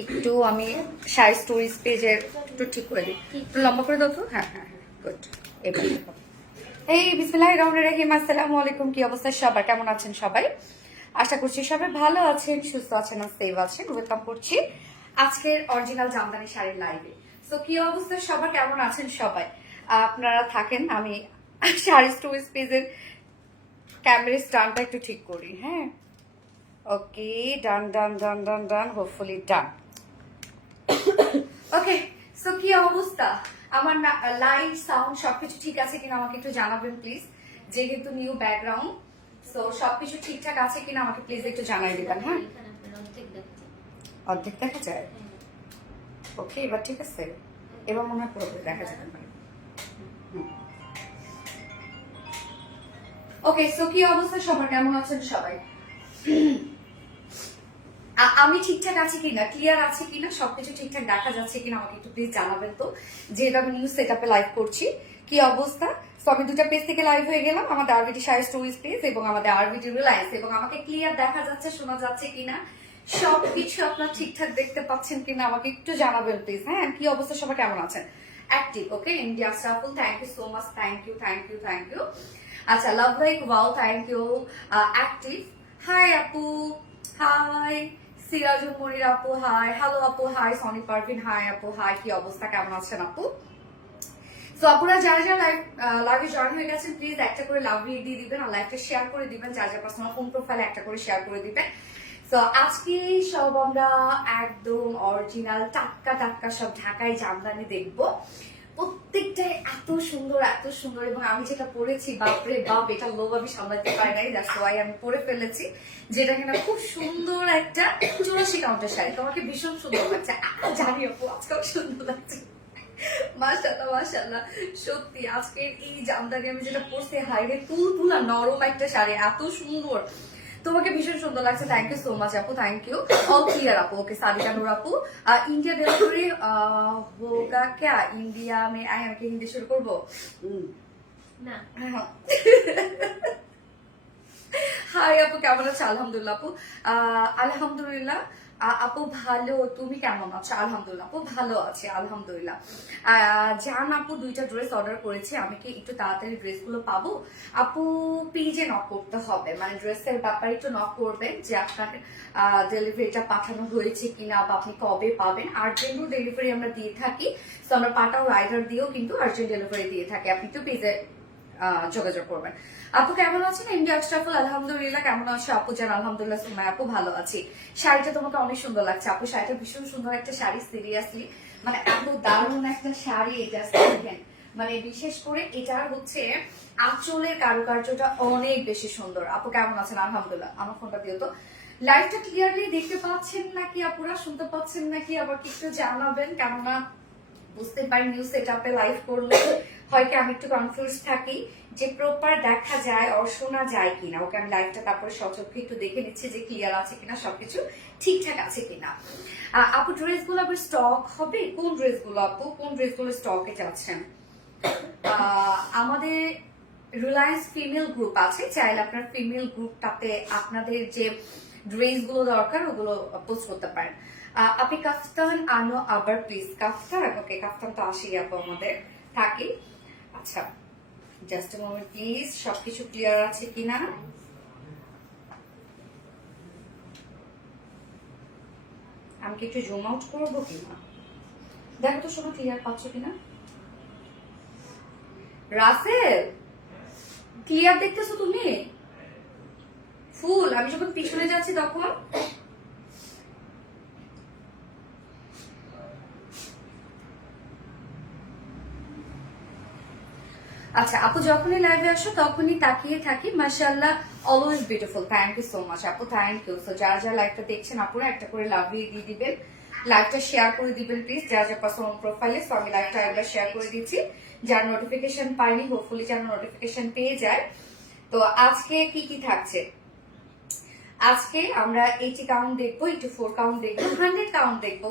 একটু আমি শাড়ি স্টোরিজ পেজের একটু ঠিক করে দিই, একটু লম্বা করে দাও তো। হ্যাঁ হ্যাঁ গুড। এবার এই বিসমিল্লাহির রহমানির রহিম, আসসালামু আলাইকুম। কি অবস্থা সবার, কেমন আছেন সবাই? আশা করছি সবাই ভালো আছেন, সুস্থ আছেন আর সেভ আছেন। ওয়েলকাম করছি আজকের অরিজিনাল জামদানি শাড়ির লাইভে। সো কি অবস্থা সবার, কেমন আছেন সবাই? আপনারা থাকেন, আমি শাড়ি স্টোরিজ পেজের ক্যামেরা স্ট্যান্ডটা একটু ঠিক করি। হ্যাঁ ওকে, ডান ডান ডান ডান ডান, হোপফুলি ডান। ওকে, সো কি অবস্থা আমার, লাইট সাউন্ড সবকিছু ঠিক আছে কিনা আমাকে একটু জানাবেন প্লিজ। যেহেতু নিউ ব্যাকগ্রাউন্ড, সো সবকিছু ঠিকঠাক আছে কিনা আমাকে প্লিজ একটু জানাই দিবেন। হ্যাঁ, অর্ধেক দেখা যায়। ওকে, এবার ঠিক আছে, এবার মনে হয় পুরোপুরি দেখা যাবে। ওকে, সো কি অবস্থা সবার, কেমন আছেন সবাই? আমি ঠিকঠাক আছি কিনা, ক্লিয়ার আছে কিনা, সবকিছু ঠিকঠাক দেখা যাচ্ছে কিনা আমাকে একটু প্লিজ জানাবেন তো। যেহেতু আমি নিউজ সেট আপে লাইভ করছি, কি অবস্থা? তো আমি দুটা পেজ থেকে লাইভ হয়ে গেলাম, আমাদের আরবিটি শাড়ি স্টোরিজ পেজ এবং আমাদের আরবিটি রিলায়েন্স, এবং আমাকে ক্লিয়ার দেখা যাচ্ছে, শোনা যাচ্ছে কিনা, সবকিছু আপনার ঠিকঠাক দেখতে পাচ্ছেন কিনা আমাকে একটু জানাবেন প্লিজ। হ্যাঁ, কি অবস্থা সবাই, কেমন আছেন? Active, okay. ইন্ডিয়া স্টাফুল, thank you so much, thank you thank you thank you. আচ্ছা, love like wow, thank you. Active, hi আপু, হাই সিরাজুল মনির আপু, হাই। হ্যালো আপু, হাই। সনি পারভিন, হাই আপু, হাই। কি অবস্থা, কেমন আছেন আপু? সো আপুরা যারা যারা লাইভে জয়েন হয়ে গেছেন, প্লিজ একটা করে লাভ দিয়ে দিবেন আর লাইভটা শেয়ার করে দিবেন। যার যার পার্সোনাল ফোন প্রোফাইলে একটা করে শেয়ার করে দিবেন। সো আজকে সব আমরা একদম অরিজিনাল টাটকা টাটকা সব ঢাকায় জামদানি দেখবো। প্রত্যেকটাই এত সুন্দর এত সুন্দর, এবং আমি যেটা পরেছি বাপরে বাপ, এটা লোভ আমি সামলাতে পারি নাই, দ্যাটস ওয়াই আমি পরে ফেলেছি। যেটা কিনা খুব সুন্দর একটা 84 কাউন্টের শাড়ি, তোমাকে ভীষণ সুন্দর লাগছে। জানি আপু, আজকেও সুন্দর লাগছে। মাশাআল্লাহ মাশাআল্লাহ, সত্যি আজকের এই জামদানি আমি যেটা পরছি, হাইরে তুলতুলা নরম একটা শাড়ি, এত সুন্দর। তোমাকে ভীষণ সুন্দর লাগছে, থ্যাংক ইউ সো মাচ আপু, থ্যাংক ইউ। অল ক্লিয়ার আপু, ওকে। সাদিকা নূর আপু, इंडिया डिलीवरी होगा क्या? इंडिया में आए हम हिंदी शुरू করবো না? হাই আপু, কেমন আছো? আলহামদুলিল্লাহ আপু, আলহামদুলিল্লাহ আপু ভালো, তুমি কেমন আছো? আলহামদুলিল্লাহ আপু, ভালো আছি আলহামদুলিল্লাহ। জান আপু, দুইটা ড্রেস অর্ডার করেছি, আমি কি একটু তাড়াতাড়ি ড্রেসগুলো পাবো? আপু পেজে নক করতে হবে, মানে ড্রেসের ব্যাপারে একটু নক করবেন যে আপনার ডেলিভারিটা পাঠানো হয়েছে কিনা বা আপনি কবে পাবেন। আর্জেন্টও ডেলিভারি আমরা দিয়ে থাকি, তো আমরা পাঠাও রাইডার দিয়েও কিন্তু আর্জেন্ট ডেলিভারি দিয়ে থাকি, আপনি একটু পেজে যোগাযোগ করবেন। আপু কেমন আছেন? ইন্ডিয়া স্টাফুল, আলহামদুলিল্লাহ। কেমন আছো আপু? জান আলহামদুলিল্লাহ। সুমাই আপু, ভালো আছি। শাড়িটা তোমাকে অনেক সুন্দর লাগছে আপু, শাড়িটা ভীষণ সুন্দর একটা শাড়ি, সিরিয়াসলি মানে এত দারুণ একটা শাড়ি এটা, দেখেন মানে বিশেষ করে এটার হচ্ছে আঁচলের কারুকার্যটা অনেক বেশি সুন্দর। আপু কেমন আছেন? আলহামদুলিল্লাহ। আমার ফোনটা দিও তো। লাইভটা ক্লিয়ারলি দেখতে পাচ্ছেন নাকি আপুরা, শুনতে পাচ্ছেন নাকি আবার কি একটু জানাবেন, কেননা বুঝতে পারি নিউজ সেট আপে লাইভ করলে হয় কি আমি একটু কনফিউজ থাকি যে প্রপার দেখা যায় আর শোনা যায় কিনা। ওকে, আমি লাইভটা তারপরে সচক্ষে একটু দেখে নিচ্ছি যে ক্লিয়ার আছে কিনা, সবকিছু ঠিকঠাক আছে কিনা। আপু ড্রেসগুলো আবার স্টক হবে? কোন ড্রেসগুলো আপু, কোন ড্রেসগুলো স্টকে যাচ্ছেন? আমাদের রিলায়েন্স ফিমেল গ্রুপ আছে, চাইলে আপনার ফিমেল গ্রুপটাতে আপনাদের যে ড্রেসগুলো দরকার ওগুলো পোস্ট করতে পারেন। আপনি কাফতান আনো আবার প্লিজ। কাফতান, ওকে, কাফতান তো আসি আপু আমাদের থাকে। আচ্ছা, জাস্ট এ মোমেন্ট প্লিজ, সবকিছু ক্লিয়ার আছে কিনা। আমি কি একটু জুম আউট করবো কিনা, দেখো তো শোনো ক্লিয়ার পাচ্ছ কিনা। রাসেল, ক্লিয়ার দেখতেছো তুমি? ফুল, আমি যখন পিছনে যাচ্ছি তখন। আচ্ছা আপু, যখনই লাইভে আসো তখনই তাকিয়ে থাকি। মাশাআল্লাহ, always beautiful, thank you so much আপু, থ্যাংক ইউ। সো যারা যারা লাইভটা দেখছেন আপুরা একটা করে লাভ দিয়ে দিবেন, লাইভটা শেয়ার করে দিবেন প্লিজ, যারা যারা পার্সোনাল প্রোফাইলে। সো আমি লাইভটা একবার শেয়ার করে দিচ্ছি, যার নোটিফিকেশন পাইনি হোপফুলি যেন নোটিফিকেশন পেয়ে যায়। তো আজকে কি কি থাকছে? আজকে আমরা 80 কাউন্ট দেখবো, 84 কাউন্ট দেখবো, 100 কাউন্ট দেখবো।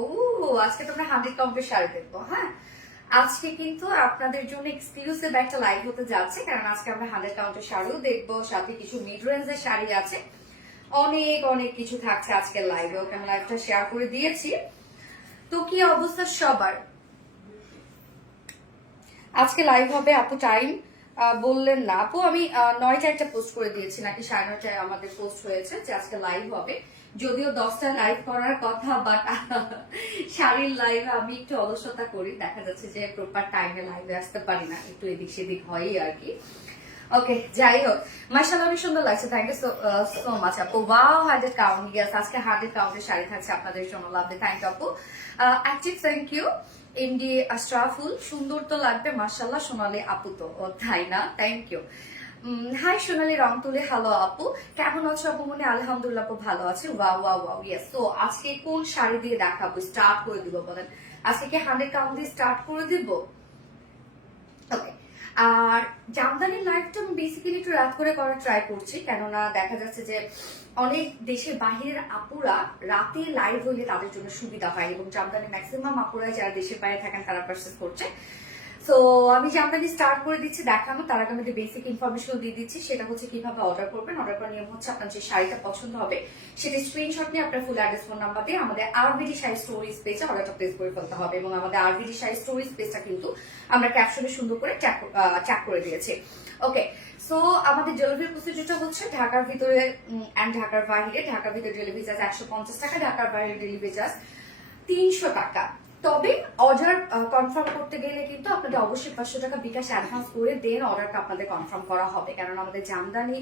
আজকে তোমরা 100 কাউন্টের শাড়ি দেখবো। হ্যাঁ, আজকে কিন্তু আপনাদের জন্য এক্সক্লুসিভ একটা লাইভ হতে যাচ্ছে, কারণ আজকে আমরা 100 কাউন্টের শাড়িও দেখবো, সাথে কিছু মিড রেঞ্জের শাড়ি আছে, অনেক অনেক কিছু থাকছে আজকের লাইভে। ওকে, আমি লাইভটা শেয়ার করে দিয়েছি। তো কি অবস্থা সবার? আজকে লাইভ হবে আপু, টাইম বললেন না আপু। আমি 9টায় একটা পোস্ট করে দিয়েছি, নাকি 9:30টায় আমাদের পোস্ট হয়েছে যে আজকে লাইভ হবে। যদিও 10টায় লাইভ করার কথা, বাট শাড়ির লাইভে আমি একটু অলসতা করি, দেখা যাচ্ছে যে প্রপার টাইমে লাইভে আসতে পারি না, একটু এদিক সেদিক হয়ই আর কি। ওকে, যাই হোক, মাশাআল্লাহ অনেক সুন্দর লাগছে। থ্যাংক ইউ সো মাচ আপু। Wow, 100 count. ইয়েস, আজকে 100 কাউন্টের শাড়ি থাকছে আপনাদের জন্য। লাভলি, থ্যাংক ইউ আপু। Active, thank you. MD Ashraful, সুন্দর তো লাগবে মাশাআল্লাহ। সোনালি আপু তো তাই না, থ্যাংক ইউ। হাই সোনালি রং তুলে, হ্যালো আপু, কেমন আছো আপু? মনে আলহামদুলিল্লাহ আপু ভালো আছে। Wow wow wow, yes. তো আজকে কোন শাড়ি দিয়ে দেখাবো, স্টার্ট করে দিব বলেন? আজকে কি 100 কাউন্ট দিয়ে স্টার্ট করে দিব? ওকে। আর জামদানির লাইভটা আমি বেসিক্যালি একটু রাত করে করার ট্রাই করছি, কেননা দেখা যাচ্ছে যে অনেক দেশের বাহিরের আপুরা রাতে লাইভ হলে তাদের জন্য সুবিধা হয়, এবং জামদানি ম্যাক্সিমাম আপুরাই যারা দেশের বাইরে থাকেন তারা পারচেস করছে। সো আমি জামদানি স্টার্ট করে দিচ্ছি দেখানো, তার আগে আমি বেসিক ইনফরমেশন দিয়ে দিচ্ছি, সেটা হচ্ছে কিভাবে অর্ডার করবেন। অর্ডার করার নিয়ম হচ্ছে আপনার যে শাড়িটা পছন্দ হবে সেটা স্ক্রিনশট নিয়ে আপনার ফুল অ্যাড্রেস, ফোন নাম্বার দিয়ে আমাদের আরভিডি শাড়ি স্টোরিজ পেজে অর্ডারটা প্লেস করে ফেলতে হবে। এবং আমাদের আরভিডি শাড়ি স্টোরিজ পেজটা কিন্তু আমরা ক্যাপশনে সুন্দর করে ট্যাগ করে দিয়েছি। ওকে, সো আমাদের ডেলিভারি প্রসিডিউরটা হচ্ছে ঢাকার ভিতরে অ্যান্ড ঢাকার বাইরে। ঢাকার ভিতরে ডেলিভারি চার্জ 150 টাকা, ঢাকার বাইরে ডেলিভারি চার্জ 300 টাকা। তবে অর্ডার কনফার্ম করতে গেলে কিন্তু আপনাদের অবশ্যই 500 টাকা বিকাশ অ্যাডভান্স করে দেন অর্ডারটা আপনাদের কনফার্ম করা হবে, কারণ আমাদের জামদানি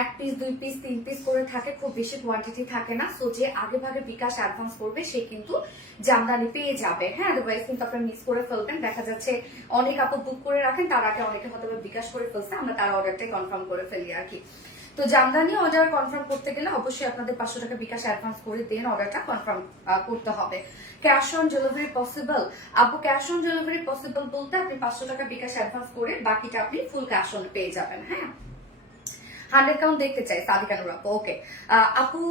1 পিস 2 পিস 3 পিস করে থাকে, খুব বেশি কোয়ান্টিটি থাকে না। সো যে আগে ভাগে বিকাশ অ্যাডভান্স করবে সে কিন্তু জামদানি পেয়ে যাবে। হ্যাঁ, আদারওয়াইজ কিন্তু আপনারা মিস করে ফেলবেন। দেখা যাচ্ছে অনেক আপু বুক করে রাখেন, তার আগে অনেকে হয়তো বিকাশ করে ফেলছে, আমরা তার অর্ডারটাই কনফার্ম করে ফেলি আর কি। তো জামদানি অর্ডার কনফার্ম করতে গেলে অবশ্যই আপনাদের 500 টাকা বিকাশ অ্যাডভান্স করে দেন অর্ডারটা কনফার্ম করতে হবে। ক্যাশ অন ডেলিভারি পসিবল আপু? ক্যাশ অন ডেলিভারি পসিবল বলতে আপনি 500 টাকা বিকাশ অ্যাডভান্স করে বাকিটা আপনি ফুল ক্যাশ অন পেয়ে যাবেন। হ্যাঁ, 100 কাউন্ট দেখতে চাই সাদিকানুর আপু। ওকে আপু,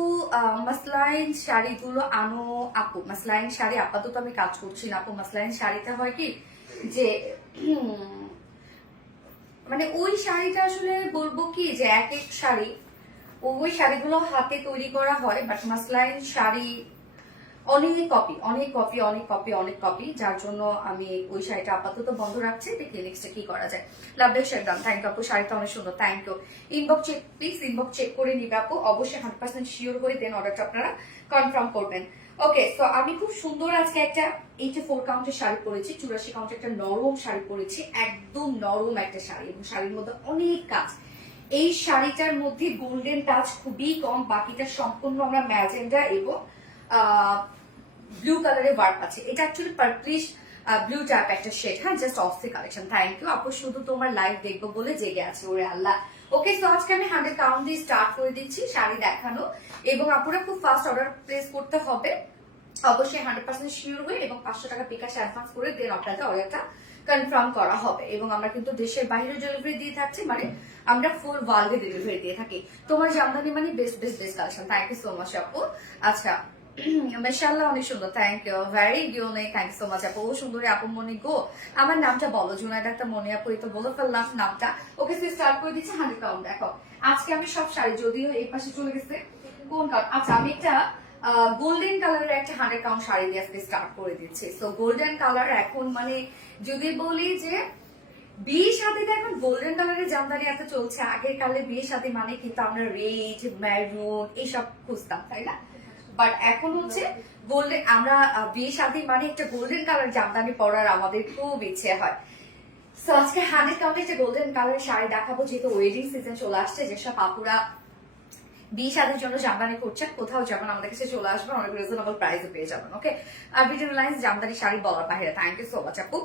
মাসলাইন শাড়িগুলো আনো আপু। মাসলাইন শাড়ি আপাতত আমি কাজ করছি না আপু। মাসলাইন শাড়িতে হয় কি যে মানে ওই শাড়িটা আসলে বলবো কি যে এক এক শাড়ি, ওই শাড়িগুলো হাতে তৈরি করা হয়, বাট মাসলাইন শাড়ি অনেক কপি অনেক কপি অনেক কপি অনেক কপি, যার জন্য আমি ওই শাড়িটা আপাতত বন্ধ রাখছি। দেখি নেক্সটে কি করা যায়। লাভলি শেরদান, থ্যাংক ইউ আপু, শাড়িটা অনেক সুন্দর, thank you. Inbox check please, inbox check করে নিবে আপু, অবশ্যই 100% শিওর হয়ে দেন অর্ডারটা আপনারা কনফার্ম করবেন। ওকে, তো আমি খুব সুন্দর আজকে একটা 84 কাউন্টের শাড়ি পরেছি, 84 কাউন্টের একটা নরম শাড়ি পরেছি, একদম নরম একটা শাড়ি, এবং শাড়ির মধ্যে অনেক কাজ। এই শাড়িটার মধ্যে গোল্ডেন টাচ খুবই কম, বাকিটা সম্পূর্ণ আমরা ম্যাজেন্ডা এবং ব্লু কালারের ওয়ার্ক আছে। এটা অ্যাকচুয়ালি পার্পলিশ ব্লু টাইপ একটা শেড। হ্যাঁ, just of the collection. Thank you আপু, শুধু তোমার লাইভ দেখবো বলে জেগে আছে, ওরে আল্লাহ। ওকে, তো আজকে আমি 100 কাউন্ট দিয়ে স্টার্ট করে দিচ্ছি শাড়ি দেখানো, এবং আপুরা খুব ফাস্ট অর্ডার প্লেস করতে হবে, অবশ্যই 100% শিওর হয়ে, এবং 500 টাকা বিকাশ অ্যাডভান্স করে দেন আপনাদের অর্ডারটা কনফার্ম করা হবে। এবং আমরা কিন্তু দেশের বাইরে ডেলিভারি দিয়ে থাকছি, মানে আমরা ফুল ওয়ার্ল্ডে ডেলিভারি দিয়ে থাকি। তোমার জামদানি মানে best best best collection. Thank you so much আপু। আচ্ছা, মাশাআল্লাহ অনেক সুন্দর, thank you, very unique, thank you so much আপু। ও সুন্দরী আপু মনি গো, আমার নামটা বলো। জুনাইদ একটা মনি আপু, এই তো বলে ফেললাম নামটা। ওকে, স্টার্ট করে দিচ্ছি 100 কাউন্ট। দেখো আজকে আমি সব শাড়ি, যদিও এই পাশে চলে গেছে কোন কাউন্ট। আচ্ছা, আমি একটা গোল্ডেন কালারের একটা 100 কাউন্ট শাড়ি দিয়ে আজকে স্টার্ট করে দিচ্ছি। সো গোল্ডেন কালার এখন মানে যদি বলি যে বিয়ে শাদীতে এখন গোল্ডেন কালারের জামদানি এত চলছে, আগের কালে বিয়ে শাদী মানে কিন্তু আমরা রেড ম্যারুন এইসব খুঁজতাম, তাই না? বাট এখন হচ্ছে গোল্ডেন, আমরা বিয়ে শাদী মানে একটা গোল্ডেন কালার জামদানি পরার আমাদের খুব ইচ্ছে হয়। সো আজকে 100 কাউন্টে একটা গোল্ডেন কালারের শাড়ি দেখাবো, যেহেতু ওয়েডিং সিজন চলে আসছে। যেসব আপুরা বিয়ে শাদীর জন্য জামদানি করছেন, কোথাও যাবেন আমাদের কাছে চলে আসবেন, অনেক রিজনেবল প্রাইসে পেয়ে যাবেন। ওকে, আর ভিডিও লাইন্স জামদানি শাড়ি বলার বাইরে। থ্যাংক ইউ সো মাচ আপু,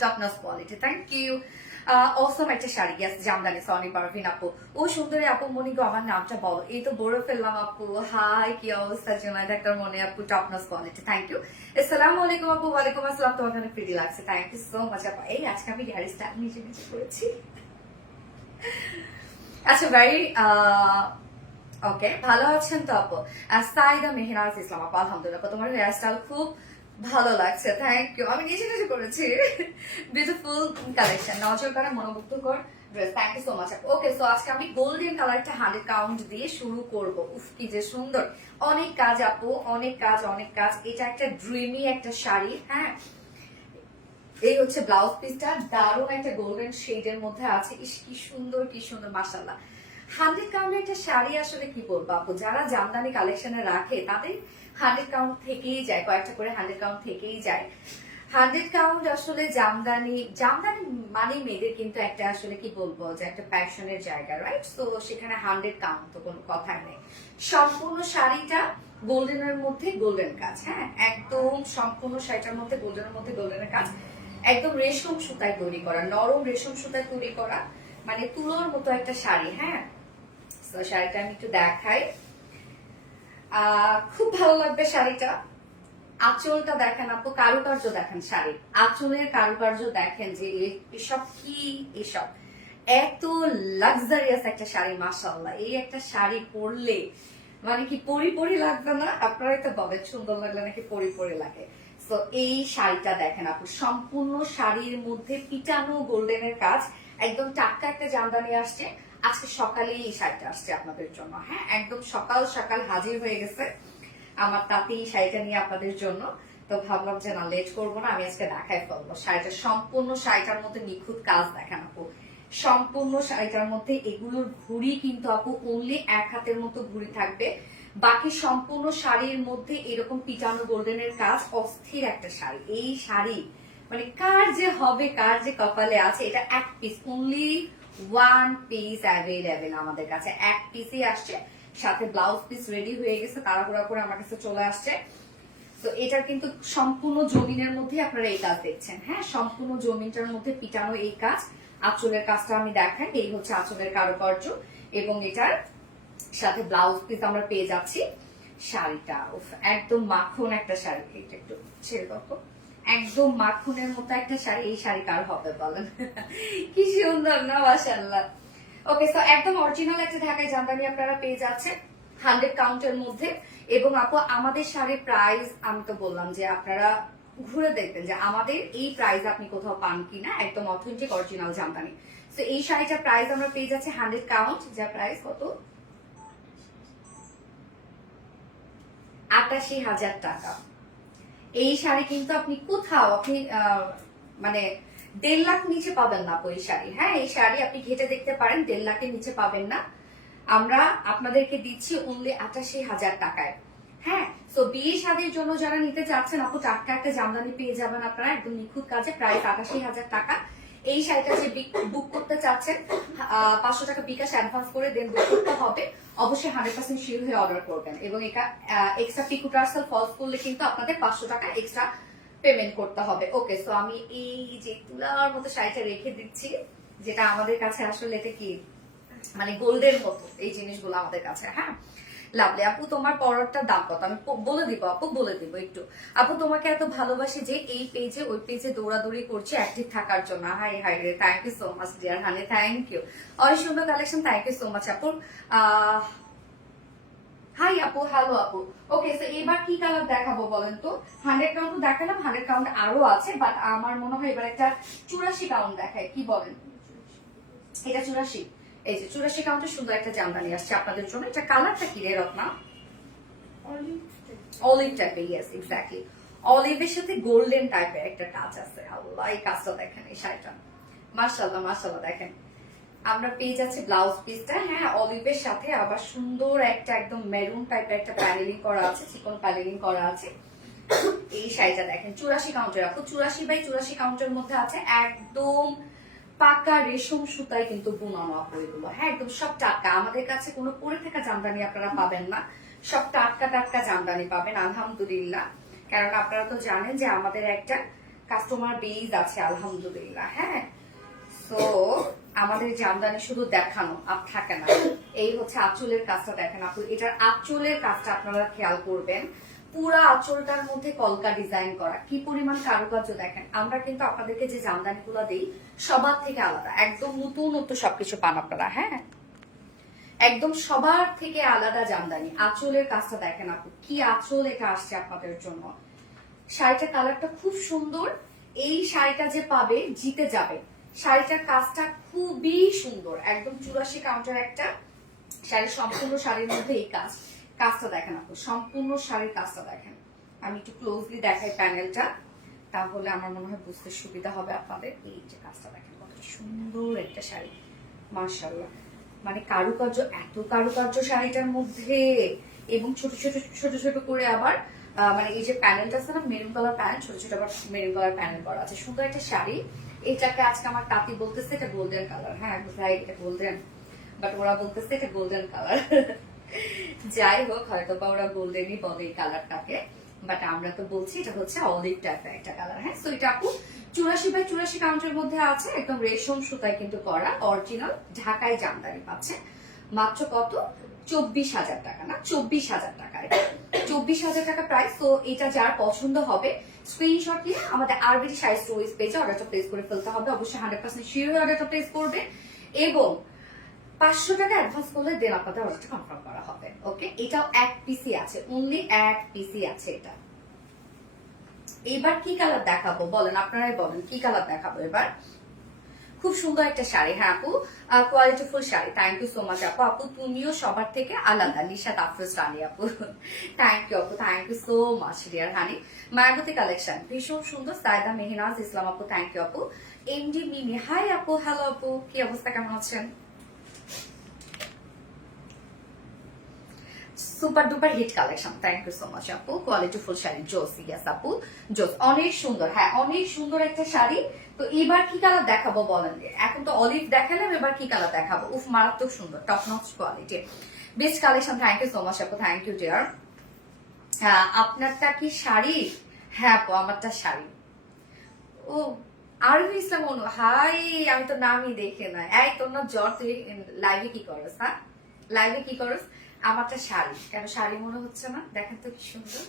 top notch quality, thank you. Awesome একটা শাড়ি, ইয়াস জামদানি, সনি পারভিন আপু। ও সুন্দরী আপু মনি গো, আমার নামটা বলো। এই তো বড় ফেললাম আপু। হাই, কি অবস্থা? জুনাইদ আক্তার মনে আপু, top notch quality, thank you. আসসালামু আলাইকুম আপু। ওয়ালাইকুম আসসালাম, তোমাকে অনেক প্রিটি লাগছে, থ্যাংক ইউ সো মাচ আপু। এই আজকে আমি হেয়ার স্টাইল নিজে নিজে করেছি। আচ্ছা, ভেরি ওকে, ভালো আছেন তো আপু? সাইদা মেহনাজ ইসলাম আপু, আলহামদুলিল্লাহ তোমার হেয়ার স্টাইল খুব ভালো লাগছে, থ্যাংক ইউ। আমি নিজে নিজে করেছি। বিউটিফুল কালেকশন, নজর কাড়া মনোমুগ্ধকর dress. Thank you so much. Okay, so আজকে আমি গোল্ডেন কালারটা 100 কাউন্ট দিয়ে শুরু করব। উফ কি যে সুন্দর, অনেক কাজ আপু, অনেক কাজ অনেক কাজ। এটা একটা ড্রিমি একটা শাড়ি। হ্যাঁ, এই হচ্ছে ব্লাউজ পিসটা, দারুণ একটা গোল্ডেন শেডের মধ্যে আছে। ইস কি সুন্দর, কি সুন্দর, মাশাআল্লাহ। 100 কাউন্টের একটা শাড়ি আসলে কি বলবো আপু, যারা জামদানি কালেকশনে রাখে তাদের 100 কাউন্ট থেকেই যায়, কয়েকটা করে 100 কাউন্ট থেকেই যায়। 100 কাউন্ট আসলে জামদানি, জামদানি মানে মেয়েদের কিন্তু একটা আসলে কি বলবো যে একটা প্যাশনের জায়গা, রাইট? তো সেখানে 100 কাউন্ট তো কোনো কথাই নেই। সম্পূর্ণ শাড়িটা গোল্ডেনের মধ্যে গোল্ডেন কাজ। হ্যাঁ, একদম সম্পূর্ণ শাড়িটার মধ্যে গোল্ডেনের মধ্যে গোল্ডেনের কাজ, একদম রেশম সুতায় তৈরি করা, নরম রেশম সুতায় তৈরি করা, মানে তুলোর মতো একটা শাড়ি। হ্যাঁ, তো শাড়িটা আমি একটু দেখাই, খুব ভালো লাগবে শাড়িটা। আঁচলটা দেখেন আপু, কারুকার্য দেখেন, শাড়ির আঁচলের কারুকার্য দেখেন যে এসব কি, এসব এত লাক্সারিয়াস একটা শাড়ি। মাশাআল্লাহ, এই একটা শাড়ি পরলে মানে কি পরি পরি লাগবে না? আপনারাই তো বলেন সুন্দর লাগলে নাকি পরি পরি লাগে। তো এই শাড়িটা দেখেন আপু, সম্পূর্ণ শাড়ির মধ্যে পিটানো গোল্ডেনের কাজ, একদম টাটকা একটা জামদানি আসছে। আজকে সকালেই এই শাড়িটা আসছে আপনাদের জন্য। হ্যাঁ, একদম সকাল সকাল হাজির হয়ে গেছে আমার তাঁতি শাড়িটা নিয়ে আপনাদের জন্য। তো ভাবলাম যে না লেট করবো না, আমি আজকে দেখাই ফেলবো শাড়িটা। সম্পূর্ণ শাড়িটার মধ্যে নিখুঁত কাজ দেখেন আপু, সম্পূর্ণ শাড়িটার মধ্যে এগুলোর ঘুড়ি কিন্তু আপু অনলি 1 হাতের মতো ঘুড়ি থাকবে। বাকি সম্পূর্ণ শাড়ির মধ্যে এরকম পিটানো গোল্ডেনের কাজ, অস্থির একটা শাড়ি। এই শাড়ি মানে কার যে হবে, কার যে কপালে আছে। এটা এক পিস, অনলি 1 পিস অ্যাভেলেবেল আমাদের কাছে, এক পিসই আসছে। সাথে ব্লাউজ পিস রেডি হয়ে গেছে, তাড়াহুড়া করে আমার কাছে চলে আসছে। তো এটার কিন্তু সম্পূর্ণ জমিনের মধ্যে আপনারা এই কাজ দেখছেন। হ্যাঁ, সম্পূর্ণ জমিনটার মধ্যে পিটানো এই কাজ। আঁচলের কাজটা আমি দেখাই, এই হচ্ছে আঁচলের কারুকার্য, এবং এটার সাথে ব্লাউজ পিস আমরা পেয়ে যাচ্ছি। শাড়িটা একদম মাখন একটা শাড়ি, এটা একটু ছেড়ে দাও, একদম মাখনের মতো একটা শাড়ি। এই শাড়ি কার হবে বলেন? কি সুন্দর না, মাশাআল্লাহ। ওকে, তো একদম অরিজিনাল একটা ঢাকাই জামদানি আপনারা পেয়ে যাচ্ছেন 100 কাউন্টের মধ্যে। এবং আপু আমাদের শাড়ির প্রাইস আমি তো বললাম যে আপনারা ঘুরে দেখবেন যে আমাদের এই প্রাইস আপনি কোথাও পান কিনা, একদম অথেন্টিক অরিজিনাল জামদানি। তো এই শাড়িটার প্রাইস আমরা পেয়ে যাচ্ছি 100 কাউন্ট, যা প্রাইস কত, ৮৮,০০০ টাকা। এই শাড়ি কিন্তু আপনি কোথাও আপনি মানে 1.5 লাখ নিচে পাবেন না এই শাড়ি। হ্যাঁ, এই শাড়ি আপনি ঘেটে দেখতে পারেন, 1.5 লাখের নিচে পাবেন না। আমরা আপনাদেরকে দিচ্ছি অনলি ৮৮,০০০ টাকায়। হ্যাঁ, তো বিয়ে শাদীর জন্য যারা নিতে চাচ্ছেন আপু, টাটকা একটা জামদানি পেয়ে যাবেন আপনারা একদম নিখুঁত কাজে, প্রাইস ৮৮,০০০ টাকা। এই শাড়িটা যে বুক করতে চাচ্ছেন, 500 টাকা বিকাশ অ্যাডভান্স করে দেন বুক করতে হবে। অবশ্যই 100% শিওর হয়ে অর্ডার করবেন, এবং এটা এক্সট্রা পিকো টার্সেল ফলস করলে কিন্তু আপনাদের 500 টাকা এক্সট্রা পেমেন্ট করতে হবে। ওকে, সো আমি এই যে তুলার মতো শাড়িটা রেখে দিচ্ছি, যেটা আমাদের কাছে আসলে এটা কি মানে গোল্ডের মতো এই জিনিসগুলো আমাদের কাছে। হ্যাঁ, লাভলি আপু, তোমার পরোটার দাম কত আমি বলে দিব আপু, বলে দিব একটু। আপু তোমাকে এত ভালোবাসি যে এই পেজে ওই পেজে দৌড়াদৌড়ি করছি অ্যাক্টিভ থাকার জন্য। হাই হাই রে, thank you so much dear honey, thank you. অনেক সুন্দর collection, thank you so much আপু। হাই আপু, হ্যালো আপু। ওকে, তো এবার কি কালার দেখাবো বলেন তো? 100 কাউন্ট দেখালাম, 100 কাউন্ট আরো আছে, বাট আমার মনে হয় এবার একটা 84 কাউন্ট দেখায়, কি বলেন? এটা 84, এই যে 84 কাউন্টের সুন্দর একটা জামদানি আসছে আপনাদের জন্য। এটা কালারটা কি রে রত্না? অলিভ টাইপের, ইয়েস এক্স্যাক্টলি। অলিভের সাথে গোল্ডেন টাইপের একটা টাচ আছে। আল্লাহ, এই কাজটা দেখেন, এই শাড়িটা মাশাআল্লাহ মাশাআল্লাহ। দেখেন আমরা পেয়ে যাচ্ছি ব্লাউজ পিসটা, হ্যাঁ, অলিভের সাথে আবার সুন্দর একটা একদম মেরুন টাইপের একটা প্যানেলিং করা আছে, চিকন প্যানেলিং করা আছে। এই শাড়িটা দেখেন 84 কাউন্টের আপু, 84/84 কাউন্টের মধ্যে আছে। একদম পাকা রেশম সুতায় কিন্তু বুনানো আপু এগুলো। হ্যাঁ, একদম সব টাটকা। আমাদের কাছে কোনো পরে থাকা জামদানি আপনারা পাবেন না, সব টাটকা টাটকা জামদানি পাবেন আলহামদুলিল্লাহ। কারণ আপনারা তো জানেন যে আমাদের একটা কাস্টমার বেজ আছে আলহামদুলিল্লাহ। হ্যাঁ, তো আমাদের জামদানি শুধু দেখানো আর থাকে না। এই হচ্ছে আঁচলের কাজটা দেখেন আপু, এটার আঁচলের কাজটা আপনারা খেয়াল করবেন। পুরা আঁচলটার মধ্যে কলকা ডিজাইন করা, কি পরিমাণ কারুকার্য দেখেন। আমরা কিন্তু আপনাদেরকে যে জামদানি গুলা দিই সবার থেকে আলাদা, একদম নতুনত্ব সবকিছু পান আপনারা। হ্যাঁ, একদম সবার থেকে আলাদা জামদানি। আঁচলের কাজটা দেখেন আপু, কি আঁচল এটা আসছে আপনাদের জন্য। শাড়িটার কালারটা খুব সুন্দর। এই শাড়িটা যে পাবে জিতে যাবে, শাড়িটার কাজটা খুবই সুন্দর, একদম 84 কাউন্টার একটা শাড়ি, সম্পূর্ণ শাড়ির মধ্যে এই কাজটা দেখেন আপু, সম্পূর্ণ শাড়ির কাজটা দেখেন। আমি একটু ক্লোজলি দেখাই প্যানেলটা, তাহলে আমার মনে হয় বুঝতে সুবিধা হবে আপনাদের। এই যে কাজটা দেখেন, কতটা সুন্দর একটা শাড়ি, মাশাআল্লাহ। মানে কারুকার্য, এত কারুকার্য শাড়িটার মধ্যে, এবং ছোট ছোট ছোট ছোট করে আবার মানে এই যে প্যানেলটা আছে না, মেরুন কালার প্যানেল, ছোট ছোট আবার মেরুন কালার প্যানেল করা আছে, সুন্দর একটা শাড়ি। এটাকে আজকে আমার তাঁতি বলতেছে এটা গোল্ডেন কালার, হ্যাঁ ভাই এটা গোল্ডেন, বাট ওরা বলতেছে এটা গোল্ডেন কালার। যাই হোক, হয়তো বা ওরা গোল্ডেনই বলে এই কালারটাকে, বাট আমরা তো বলছি এটা হচ্ছে অলিভ টাইপের একটা কালার। হ্যাঁ, সো এটা আপু 84x84 কাউন্টের মধ্যে আছে, একদম রেশম সুতায় কিন্তু করা, অরিজিনাল ঢাকায় জামদানি পাচ্ছে মাত্র কত, 24,000 টাকা, না 24,000 টাকায়, 24,000 টাকা প্রাইস। তো এটা যার পছন্দ হবে স্ক্রিনশট নিয়ে আমাদের আরবিডি শাড়ি স্টোরিজ পেজে অর্ডারটা প্লেস করে ফেলতে হবে। অবশ্যই 100% শিওর অর্ডারটা প্লেস করবে, এবং 500 টাকা অ্যাডভান্স করলে দেন আপনাদের অর্ডারটা কনফার্ম করা হবে। ওকে, এটাও এক পিসি আছে, অনলি এক পিসি আছে এটা। এবার কি কালার দেখাবো বলেন, আপনারাই বলেন কি কালার দেখাবো এবার। খুব সুন্দর একটা শাড়ি, হ্যাঁ আপু, qualityful sari. Thank you so much আপু। আপু তুমিও সবার থেকে আলাদা, নিশাত আফরোজ রানী আপু। থ্যাংক ইউ আপু, thank you so much dear honey. Mayaboti collection ভীষণ সুন্দর। সায়দা মেহনাজ ইসলাম আপু, থ্যাংক ইউ আপু। এমডি মিমি, হাই আপু, হ্যালো আপু, কি অবস্থা, কেমন আছেন? Super duper hit collection, thank you so much আপু। কোয়ালিটি ফুল শাড়ি, জোস, ইয়াস আপু জোস, অনেক সুন্দর, হ্যাঁ অনেক সুন্দর একটা শাড়ি। তো এবার কি কালার দেখাবো বলেন, এখন তো অলিভ দেখালাম, এবার কি কালার দেখাবো? উফ, মারাত্মক সুন্দর, top notch quality, best collection. Thank you so much আপু, থ্যাংক ইউ ডিয়ার। আপনারটা কি শাড়ি? হ্যাঁ আপু, আমারটা শাড়ি। ও আরবি ইসলাম অনু, হাই, আমি তো নামই দেখে না। এই তোর না জ্বর, তুই লাইভে কি করস? হ্যাঁ লাইভে কি করস? আমারটা শাড়ি, কেন শাড়ি মনে হচ্ছে না? দেখেন তো কি সুন্দর,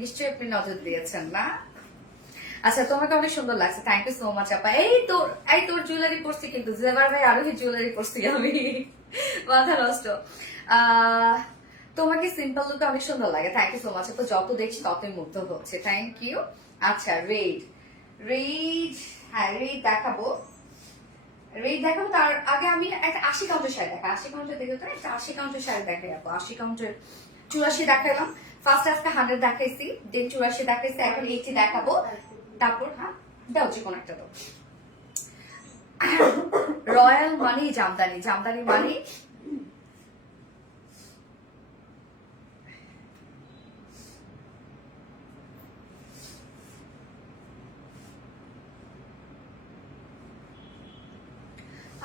নিশ্চয়ই আপনি নজর দিয়েছেন না? আচ্ছা, তোমাকে অনেক সুন্দর লাগছে, থ্যাংক ইউ সো মাচ আপা। এই তোর জুয়েলারি পরছি কিন্তু, জেবার ভাই আরোহী জুয়েলারি পরছি আমি, মাথা নষ্ট। তোমাকে সিম্পল লুকে অনেক সুন্দর লাগে, থ্যাংক ইউ সো মাচ আপা। যত দেখছি ততই মুগ্ধ হচ্ছে, থ্যাংক ইউ। আচ্ছা রেড, হ্যাঁ রেড দেখাবো, তার আগে আমি একটা 80 কাউন্টের শাড়ি দেখা, 80 কাউন্টের দেখে তো একটা 80 কাউন্টের শাড়ি দেখাই আপু। 80 কাউন্টের 84 দেখাইলাম, ফার্স্ট আজকে 100 দেখাইছি, দেন 84 দেখাইছি, এখন 80 দেখাবো। তারপর হ্যাঁ দাও, যে কোনো একটা দাও। রয়্যাল মানি জামদানি মানি,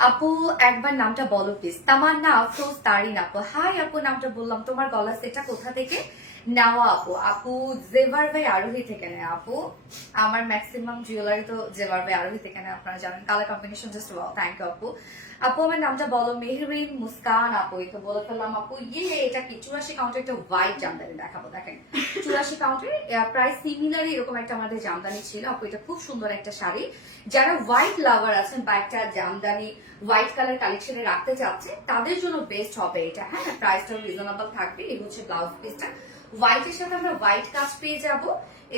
আপু একবার নামটা বলো প্লিজ। তামান্না আফরোজ তারিন আপু, হাই আপু, নামটা বললাম, তোমার গলা সেটা কোথা থেকে নেওয়া আপু? আপু জেভার ভাই আরোহী থেকে নেয় আপু, আমার ম্যাক্সিমাম জুয়েলারি তো জেভার ভাই আরোহী থেকে নেয়, আপনারা জানেন। Colour combination just wow, thank you আপু। আপু আমার নামটা বলো। মেহরিন মুস্কান আপু, এই তো বলে ফেললাম আপু। এটা কি 84 কাউন্টের একটা হোয়াইট জামদানি দেখাবো, দেখেন 84 কাউন্টের প্রায় সিমিলারই এরকম একটা আমাদের জামদানি ছিল আপু। এটা খুব সুন্দর একটা শাড়ি, যারা হোয়াইট লাভার আছেন বা একটা জামদানি হোয়াইট কালার কালেকশনে রাখতে চাচ্ছে তাদের জন্য বেস্ট হবে এটা। হ্যাঁ, প্রাইসটাও রিজনেবল থাকবে। এই হচ্ছে ব্লাউজ পিসটা, হোয়াইটের সাথে আমরা হোয়াইট কাজ পেয়ে যাব,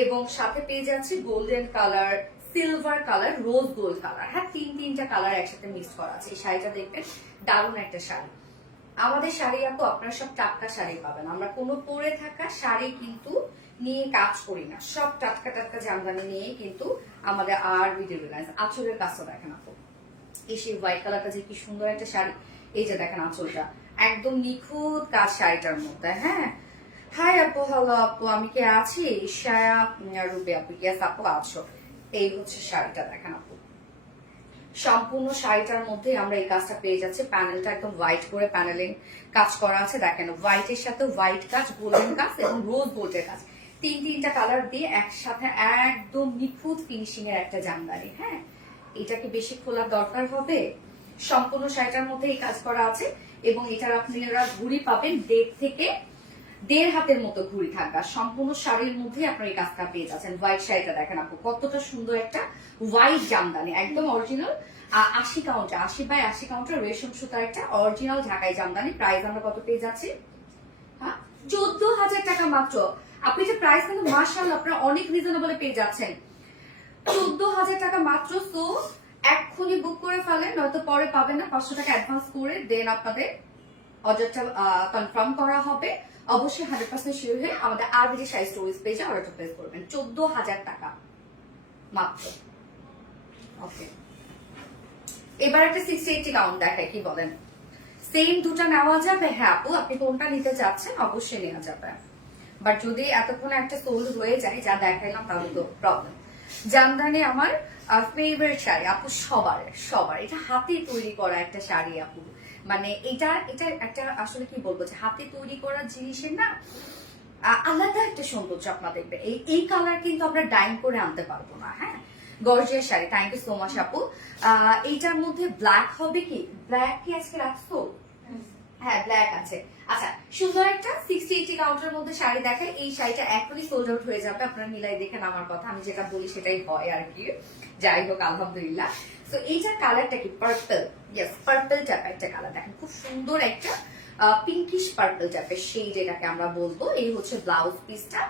এবং সাথে পেয়ে যাচ্ছি golden colour, silver colour, rose gold colour. হ্যাঁ, তিনটা কালার একসাথে মিক্স করা আছে। এই শাড়িটা দেখবেন, দারুণ একটা শাড়ি। আমাদের শাড়ি আপু আপনারা সব টাটকা শাড়ি পাবেন, আমরা কোনো পরে থাকা শাড়ি কিন্তু নিয়ে কাজ করি না, সব টাটকা জামদানি নিয়ে কিন্তু আমাদের আর ভিডিও রিলায়েন্স। আঁচলের কাজটা দেখেন আপু, এই সেই হোয়াইট কালারটা যে কি সুন্দর একটা শাড়ি, এই যে দেখেন আঁচলটা একদম নিখুঁত কাজ শাড়িটার মধ্যে। হ্যাঁ, হাই আপু, হ্যালো আপু, আমি কি আছি? ঈশায়া রুবি আপু, ইয়েস আপু আছো। এই হচ্ছে শাড়িটা দেখেন আপু, সম্পূর্ণ শাড়িটার মধ্যে আমরা এই কাজটা পেয়ে যাচ্ছি। প্যানেলটা একদম হোয়াইট করে প্যানেলিং কাজ করা আছে, দেখেন হোয়াইটের সাথে হোয়াইট কাজ, গোল্ডেন কাজ এবং রোজ গোল্ডের কাজ, তিনটা কালার দিয়ে একসাথে একদম নিখুঁত ফিনিশিং এর একটা জামদানি। হ্যাঁ, এটাকে বেশি খোলার দরকার হবে? সম্পূর্ণ শাড়িটার মধ্যে এই কাজ করা আছে, এবং এটার আপনারা ঘুড়ি পাবেন 1.5 থেকে 1.5 হাতের মতো ঘুড়ি থাকবে। সম্পূর্ণ শাড়ির মধ্যে আপনার এই কাজটা পেয়ে যাচ্ছেন। হোয়াইট শাড়িটা দেখেন আপু, কতটা সুন্দর একটা হোয়াইট জামদানি, একদম অরিজিনাল 80 কাউন্টার, 80x80 কাউন্টার রেশম সুতার একটা অরিজিনাল ঢাকাই জামদানি। প্রাইস আমরা কত পেয়ে যাচ্ছি? হ্যাঁ, 14,000 টাকা মাত্র। আপনি যে প্রাইস কিন্তু মাশাআল্লাহ আপনারা অনেক রিজনেবল পেয়ে যাচ্ছেন, 14,000 টাকা মাত্র। তো এক্ষুনি বুক করে ফেলেন, নয়তো পরে পাবেন না। 500 টাকা অ্যাডভান্স করে দেন আপনাদের অর্ডারটা কনফার্ম করা হবে। অবশ্যই 100% শিওর হয়ে আমাদের আরবিডি শাড়ি স্টোরেজ পেজে অর্ডারটা প্লেস করবেন। 14,000 টাকা মাত্র। ওকে, এবার একটা 60-80 কাউন্ট দেখায়, কি বলেন? সেম দুটা নেওয়া যাবে? হ্যাঁ আপু, আপনি কোনটা নিতে চাচ্ছেন অবশ্যই নেওয়া যাবে, বাট যদি এতক্ষণে একটা সোল্ড হয়ে যায় যা দেখাইলাম তাহলে তো প্রবলেম। জামদানি আমার ফেভারিট শাড়ি আপু, সবার সবার। এটা হাতে তৈরি করা একটা শাড়ি আপু, মানে এটা এটা একটা আসলে কি বলবো, যে হাতে তৈরি করা জিনিসের না আলাদা একটা সৌন্দর্য আপনার দেখবে। এই কালার কিন্তু আমরা ডাইং করে আনতে পারবো না। হ্যাঁ, gorgeous sari. Thank you so much আপু। এইটার মধ্যে ব্ল্যাক হবে কি? ব্ল্যাক কি আজকে রাখছো? হ্যাঁ, ব্ল্যাক আছে। আচ্ছা, সুন্দর একটা 60-80 কাউন্টের মধ্যে শাড়ি দেখায়। এই শাড়িটা এখনই সোল্ড আউট হয়ে যাবে, আপনারা মিলাই দেখেন আমার কথা, আমি যেটা বলি সেটাই হয় আর কি। যাই হোক, আলহামদুলিল্লাহ। তো এইটার কালারটা কি? পার্পল। ইয়েস, পার্পল টাইপের একটা কালার। দেখেন খুব সুন্দর একটা পিঙ্কিশ পার্পল টাইপের শেড এটাকে আমরা বলবো। এই হচ্ছে ব্লাউজ পিসটা।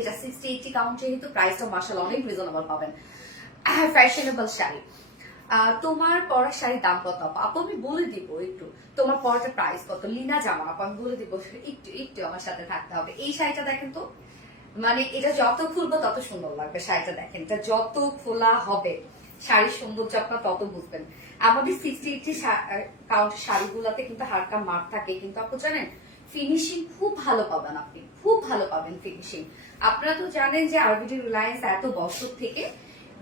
এটা 60-80 কাউন্ট, যেহেতু প্রাইসটা মাশাআল্লাহ অনেক রিজনেবল পাবেন। ফ্যাশনেবল শাড়ি। তোমার পরা শাড়ির দাম কত আপু? আমি বলে দিব একটু। তোমার পরাটা প্রাইস কত? লিনা জামা আপু, আমি বলে দিব। একটু একটু আমার সাথে থাকতে হবে। এই শাড়িটা দেখেন তো, মানে এটা যত খুলবো তত সুন্দর লাগবে। শাড়িটা দেখেন, এটা যত খোলা হবে শাড়ির সৌন্দর্য আপনার তত বুঝবেন। আমাদের 60-80 কাউন্ট শাড়িগুলোতে কিন্তু হালকা মার্ক থাকে, কিন্তু আপু জানেন ফিনিশিং খুব ভালো পাবেন, আপনি খুব ভালো পাবেন ফিনিশিং। আপনারা তো জানেন যে আরবিডি রিলায়েন্স এত বছর থেকে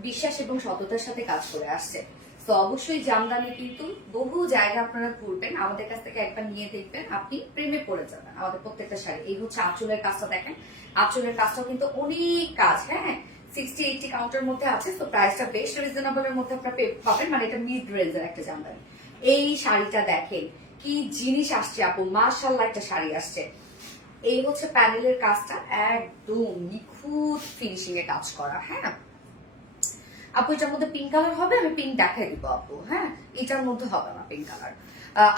বিশ্বাস এবং সততার সাথে কাজ করে আসছে। তো অবশ্যই জামদানি কিন্তু বহু জায়গা আপনারা ঘুরবেন, আমাদের কাছ থেকে একবার নিয়ে দেখবেন, আপনি প্রেমে পড়ে যাবেন আমাদের প্রত্যেকটা শাড়ি। এই হচ্ছে আঁচলের কাজটা দেখেন, আঁচলের কাজটাও কিন্তু অনেক কাজ। হ্যাঁ, 60-80 কাউন্টের মধ্যে আছে। তো প্রাইসটা বেশ রিজনেবল এর মধ্যে আপনারা পাবেন, মানে এটা মিড রেঞ্জের একটা জামদানি। এই শাড়িটা দেখেন কি জিনিস আসছে আপু, মাশাআল্লাহ একটা শাড়ি আসছে। এই হচ্ছে প্যানেলের কাজটা, একদম নিখুঁত ফিনিশিং এ কাজ করা। হ্যাঁ আপু, এটার মধ্যে পিঙ্ক কালার হবে, আমি পিঙ্ক দেখাই দিব আপু। হ্যাঁ, এটার মধ্যে হবে না পিঙ্ক কালার।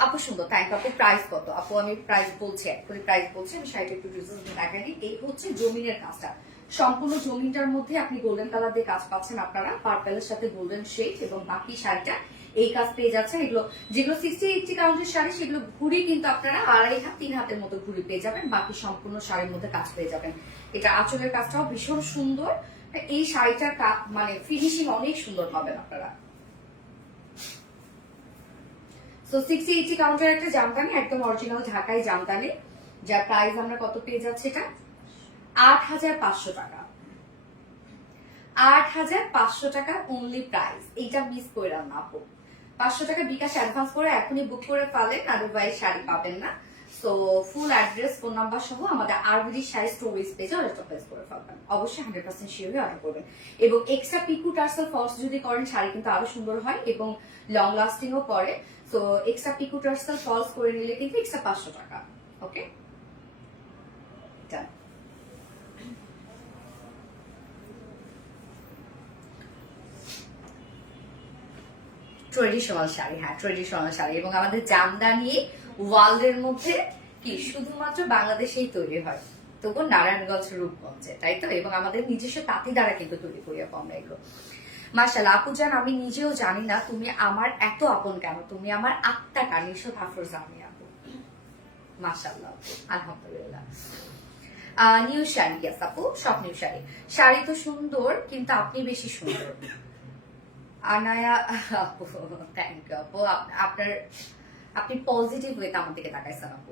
আপু সুন্দর, থ্যাংক আপু। প্রাইস কত আপু? আমি প্রাইস বলছি, এক্ষুনি প্রাইস বলছি। আমি শাড়িটা একটু ডিটেইলস দেখাই দিই। এই হচ্ছে জমিনের কাজটা, সম্পূর্ণ জমিনটার মধ্যে আপনি গোল্ডেন কালার দিয়ে কাজ পাচ্ছেন আপনারা, পার্পেলের সাথে গোল্ডেন শেড, এবং বাকি শাড়িটা এই কাজ পেয়ে যাচ্ছেন। এগুলো যেগুলো 60-80 কাউন্টের শাড়ি, সেগুলো ঘুরি কিন্তু আপনারা 2.5 হাত 3 হাতের মতো ঘুরি পেয়ে যাবেন, বাকি সম্পূর্ণ শাড়ির মধ্যে কাজ পেয়ে যাবেন। এটা আঁচলের কাজটাও ভীষণ সুন্দর। এই শাড়িটার মানে ফিনিশিং অনেক সুন্দর পাবেন আপনারা। সো 60-80 কাউন্টার একটা জামদানি, একদম অরিজিনাল ঢাকাই জামদানি, যার প্রাইস আমরা কত পেয়ে যাচ্ছি? এটা 8,500 টাকা। 8,500 টাকা অনলি প্রাইস। এইটা মিস করে না আপু। 500 টাকা বিকাশ অ্যাডভান্স করে এখনই বুক করে ফেলেন, আদারওয়াইজ শাড়ি পাবেন না। So full address, phone number সহ আমাদের আরবিডি শাড়ি স্টোরেজ পেজে অর্ডারটা প্লেস করে ফেলবেন। অবশ্যই 100% শিওর হয়ে অর্ডার করবেন, এবং এক্সট্রা পিকু টার্সেল ফলস যদি করেন শাড়ি কিন্তু আরো সুন্দর হয় এবং লং লাস্টিংও করে। So extra picot tassel falls করে নিলে কিন্তু এক্সট্রা 500 টাকা। ওকে, ডান। ট্রেডিশনাল শাড়ি, হ্যাঁ ট্রেডিশনাল শাড়ি, এবং আমাদের জামদানি ওয়ার্ল্ডের মধ্যে কি শুধুমাত্র বাংলাদেশেই তৈরি হয়, তবু নারায়ণগঞ্জ রূপগঞ্জে, তাই তো? এবং আমাদের নিজস্ব তাঁতি দ্বারা কিন্তু তৈরি করি আমরা এগুলো। মাশাআল্লাহ আপু জান, আমি নিজেও জানি না তুমি আমার এত আপন কেন, তুমি আমার আত্মা কানিশত আফরোজানি আপু। মাশাআল্লাহ, আলহামদুলিল্লাহ। নিউ শাড়ি, ইয়েস আপু, সব নিউ শাড়ি। শাড়ি তো সুন্দর, কিন্তু আপনি বেশি সুন্দর। আনায়া আপু, থ্যাংক ইউ আপু। আপনি পজিটিভ ওয়েতে আমার দিকে তাকাইছেন আপু।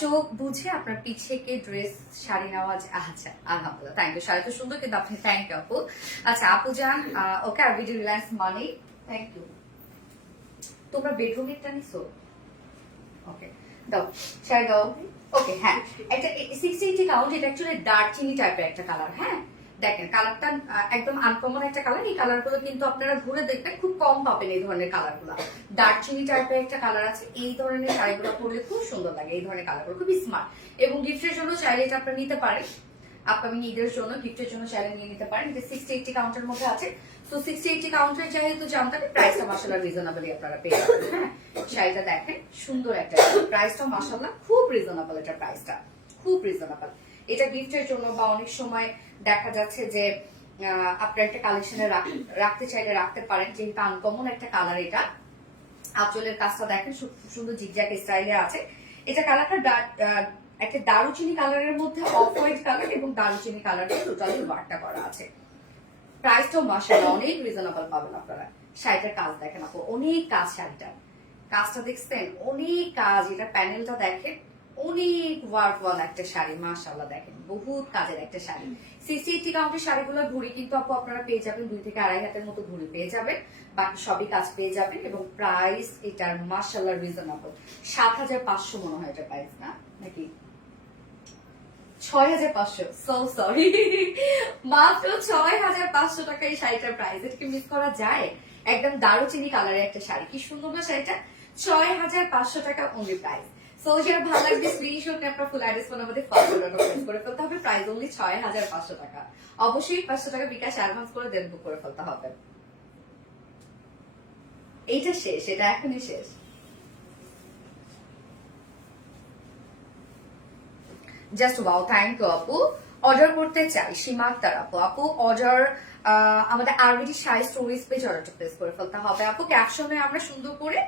চোখ বুঝে আপনার পিছে কে ড্রেস শাড়ি নেওয়া। আচ্ছা, আলহামদুলিল্লাহ, থ্যাংক ইউ। শাড়ি তো সুন্দর, কিন্তু আপনি, থ্যাংক ইউ আপু। আচ্ছা আপু যান, okay, RBD reliance money, thank you. তোমরা বেডরুমেরটা নিছো? ওকে, দাও শাড়ি দাও। ওকে, হ্যাঁ, এটা 60-80 কাউন্ট। এটা অ্যাকচুয়ালি দারচিনি টাইপের একটা কালার। হ্যাঁ দেখেন, কালারটা একদম আনকমন একটা কালার। এই কালার গুলো কিন্তু আপনারা ঘুরে দেখবেন খুব কম পাবেন এই ধরনের কালার গুলা। দারচিনি টাইপের একটা কালার আছে, এই ধরনের শাড়িগুলো পরলে খুব সুন্দর লাগে। এই ধরনের কালার গুলো খুবই স্মার্ট, এবং গিফটের জন্য চাইলে এটা আপনারা নিতে পারেন। আপকামিং ঈদের জন্য গিফটের জন্য চাইলে নিয়ে নিতে পারেন। এটা 60-80 কাউন্টের মধ্যে আছে। তো 60-80 কাউন্টের যেহেতু জামদানি, প্রাইসটা মাশাআল্লাহ রিজনেবলি আপনারা পেয়ে যাবেন। হ্যাঁ, শাড়িটা দেখেন সুন্দর একটা, প্রাইসটা মাশাআল্লাহ খুব রিজনেবল। এটা প্রাইসটা খুব রিজনেবল। এটা গিফটের জন্য, বা অনেক সময় দেখা যাচ্ছে যে আপনার একটা কালেকশনে রাখতে চাইলে রাখতে পারেন, যেহেতু আনকমন একটা কালার। এটা আঁচলের কাজটা দেখেন খুব সুন্দর জিগজ্যাগ স্টাইলে আছে। এটা কালারটা একটা দারুচিনি কালারের মধ্যে অফ হোয়াইট কালার এবং দারুচিনি কালারের টোটালি ওয়ার্কটা করা আছে। প্রাইসটাও মাশাআল্লাহ অনেক রিজনেবল পাবেন আপনারা। শাড়িটার কাজ দেখেন আপু, অনেক কাজ। শাড়িটা কাজটা দেখছেন, অনেক কাজ। এটা প্যানেলটা দেখেন, অনেক ওয়ার্ক ওয়ালা একটা শাড়ি। মাশাআল্লাহ দেখেন বহুত কাজের একটা শাড়ি। 60-80 কাউন্টের শাড়িগুলোর ঘুড়ি কিন্তু আপু আপনারা পেয়ে যাবেন 2 থেকে 2.5 হাতের মতো ঘুড়ি পেয়ে যাবেন, বাকি সবই কাজ পেয়ে যাবেন। এবং প্রাইস এটার মাশাআল্লাহ রিজনেবল। 7,500 মনে হয় এটা প্রাইস, না নাকি 6,500? সো সরি, মাত্র 6,500 টাকা এই শাড়িটার প্রাইস। এটা কি মিস করা যায়? একদম দারুচিনি কালারের একটা শাড়ি, কি সুন্দর না শাড়িটা। 6,500 টাকা অনলি প্রাইস। সো যেটা ভালো লাগবে স্ক্রিনশট নিয়ে আপনার ফুল অ্যাড্রেস ফোন আমাদের করে ফেলতে হবে। প্রাইস অনলি 6,500 টাকা। অবশ্যই 500 টাকা বিকাশ অ্যাডভান্স করে দেন বুক করে ফেলতে হবে। এইটা শেষ, এটা এখনই শেষ। জাস্ট ওয়াও, থ্যাংক ইউ আপু। অর্ডার করতে চাই সীমা আক্তার আপু। আপু অর্ডার আমাদের আরবিটি শাড়ি স্টোরিজ পেজ অর্ডারটা প্লেস করে ফেলতে হবে আপু। ক্যাপশনে আমরা সুন্দর করে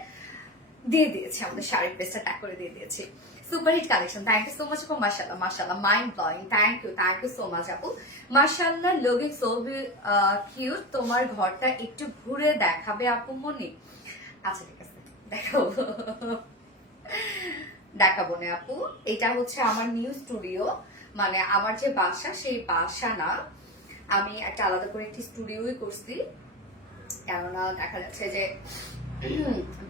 দিয়ে দিয়েছি, আমাদের শাড়ির পেজটা ট্যাগ করে দিয়ে দিয়েছি। Super hit collection, thank you so much আপু। মাশাআল্লাহ মাশাআল্লাহ, mind blowing. Thank you so much আপু। মাশাআল্লাহ, লুকিং সো কিউট। তোমার ঘরটা একটু ঘুরে দেখাবে আপু মনি? আচ্ছা ঠিক আছে, দেখাবো দেখাবো না আপু। এটা হচ্ছে আমার নিউ স্টুডিও, মানে আমার যে বাসা সেই বাসা না, আমি একটা আলাদা করে একটি স্টুডিওই করছি। কেননা দেখা যাচ্ছে যে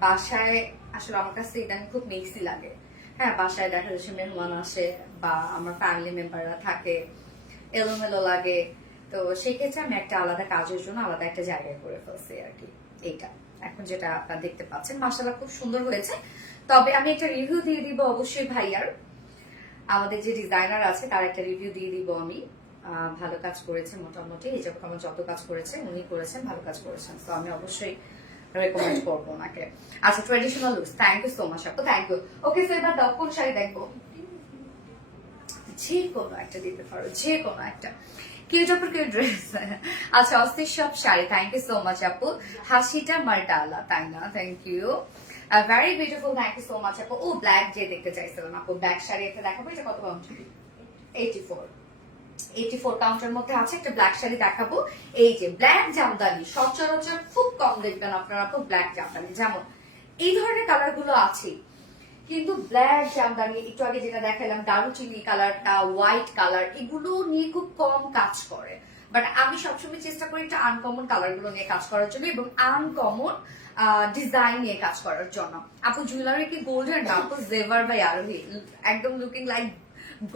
বাসায় আসলে আমার কাছে ইদানিং খুব মেক্সি লাগে। হ্যাঁ, বাসায় দেখা যাচ্ছে মেহমান আসে বা আমার ফ্যামিলি মেম্বাররা থাকে, এলোমেলো লাগে। তো সেক্ষেত্রে আমি একটা আলাদা কাজের জন্য আলাদা একটা জায়গায় করে ফেলছি আর কি। এইটা এখন যেটা আপনারা দেখতে পাচ্ছেন, মাশাআল্লাহ খুব সুন্দর হয়েছে। তবে আমি একটা রিভিউ দিয়ে দিব অবশ্যই ভাইয়ার, আমাদের যে ডিজাইনার আছে তার একটা রিভিউ দিয়ে দিব আমি। ভালো কাজ করেছে মোটামুটি, এই যখন আমার যত কাজ করেছে উনি করেছেন, ভালো কাজ করেছেন। তো আমি অবশ্যই রেকমেন্ড করবো ওনাকে। আচ্ছা, traditional looks, thank you so much আপু, থ্যাংক ইউ। ওকে স্যার, এবার দাও কোন শাড়ি দেখবো? যে কোনো একটা দিতে পারো, যে কোনো একটা। কিউট আপুর কিউট ড্রেস। আচ্ছা, অস্থির সব sari, thank you so much আপু। হাসিটা মার্ডালা, তাই না? Thank you, very beautiful, thank you so much আপু। ও ব্ল্যাক যে দেখতে চাইছিলাম আপু, ব্ল্যাক শাড়ি একটা দেখাবো। এটা কত পাউন্ড? 84 কাউন্টের মধ্যে আছে একটা ব্ল্যাক শাড়ি দেখাবো। এই যে ব্ল্যাক জামদানি সচরাচর খুব কম দেখবেন আপনারা আপু, ব্ল্যাক জামদানি। যেমন এই ধরনের কালার গুলো আছে, কিন্তু ব্ল্যাক জামদানি, একটু আগে যেটা দেখালাম দারুচিনি কালারটা, হোয়াইট কালার, এগুলো নিয়ে খুব কম কাজ করে। বাট আমি সবসময় চেষ্টা করি একটা আনকমন কালার গুলো নিয়ে কাজ করার জন্য এবং আনকমন ডিজাইন নিয়ে কাজ করার জন্য। আপু জুয়েলারি কি গোল্ডেন না আপু? জেভার বাই আরোহী, একদম লুকিং লাইক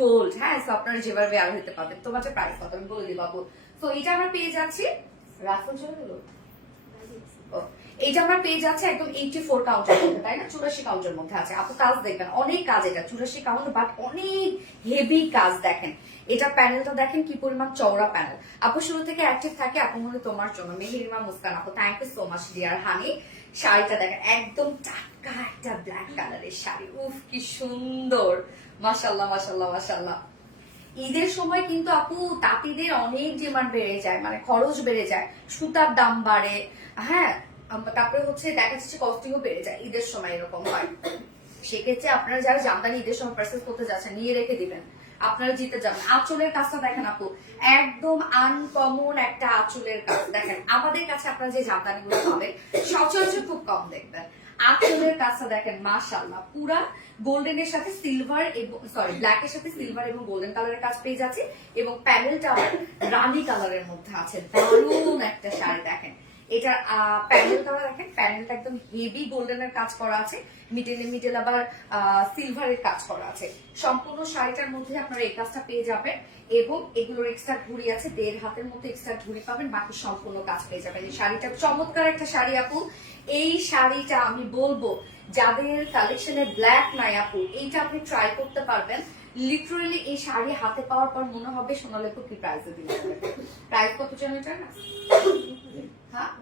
গোল্ড। হ্যাঁ, তো আপনারা যেভাবে ব্যবহার হতে পারবেন। তোমার প্রাইস কত আমি বলে দিব আপু। তো এটা আমরা পেয়ে যাচ্ছি, রাফল চলে গেল, এইটা আমরা পেয়ে যাচ্ছে একদম 84 কাউন্টের মধ্যে, তাই না? 84 কাউন্টের মধ্যে আছে আপু। কাজ দেখবেন অনেক কাজ, এটা 84 কাউন্ট, বাট অনেক হেভি কাজ। দেখেন এটা প্যানেলটা দেখেন কি পরিমাণ চওড়া প্যানেল। আপু শুরু থেকে অ্যাক্টিভ থাকে আপু মনে তোমার জন্য। মেহেরিমা মুস্কান আপু, thank you so much dear honey. শাড়িটা দেখেন একদম টাটকা একটা ব্ল্যাক কালারের শাড়ি, উফ কি সুন্দর, মাশাআল্লাহ মাশাআল্লাহ মাশাআল্লাহ। ঈদের সময় কিন্তু আপু তাঁতিদের অনেক ডিমান্ড বেড়ে যায়, মানে খরচ বেড়ে যায়, সুতার দাম বাড়ে। হ্যাঁ, তারপরে হচ্ছে দেখা যাচ্ছে কস্টিংও বেড়ে যায় ঈদের সময়, এরকম হয়। সেক্ষেত্রে আপনারা যারা জামদানি ঈদের সময় পারচেজ করতে যাচ্ছেন, নিয়ে রেখে দিবেন, আপনারা জিতে যাবেন। আঁচলের কাজটা দেখেন আপু, একদম আনকমন একটা আঁচলের কাজ। দেখেন আমাদের কাছে আপনারা যে জামদানি গুলো পাবেন সচরাচর খুব কম দেখবেন। আঁচলের কাজটা দেখেন মাশাআল্লাহ, পুরা গোল্ডেনের সাথে সিলভার এবং ব্ল্যাক এর সাথে সিলভার এবং গোল্ডেন কালারের কাজ পেয়ে যাচ্ছে। এবং প্যানেলটা রানী কালারের মধ্যে আছে, দারুণ একটা শাড়ি। দেখেন এটা প্যানেলটা দেখেন, প্যানেলটা একদম হেভি গোল্ডেনের কাজ করা আছে, মিডল আবার সিলভারের কাজ করা আছে। সম্পূর্ণ শাড়িটার মধ্যে আপনারা এই কাজটা পেয়ে যাবেন এবং এগুলোর এক্সট্রা ঘুড়ি আছে, 1.5 হাতের মধ্যে এক্সট্রা ঘুড়ি পাবেন, বাকি সম্পূর্ণ কাজ পেয়ে যাবেন। এই শাড়িটা চমৎকার একটা শাড়ি আপু। এই শাড়িটা আমি বলবো যাদের কালেকশনে ব্ল্যাক নাই আপু, এইটা আপনি ট্রাই করতে পারবেন। লিটারালি এই শাড়ি হাতে পাওয়ার পর মনে হবে সোনালীকে কি প্রাইসে দিতে হবে। প্রাইস কত জানো এটা? হ্যাঁ,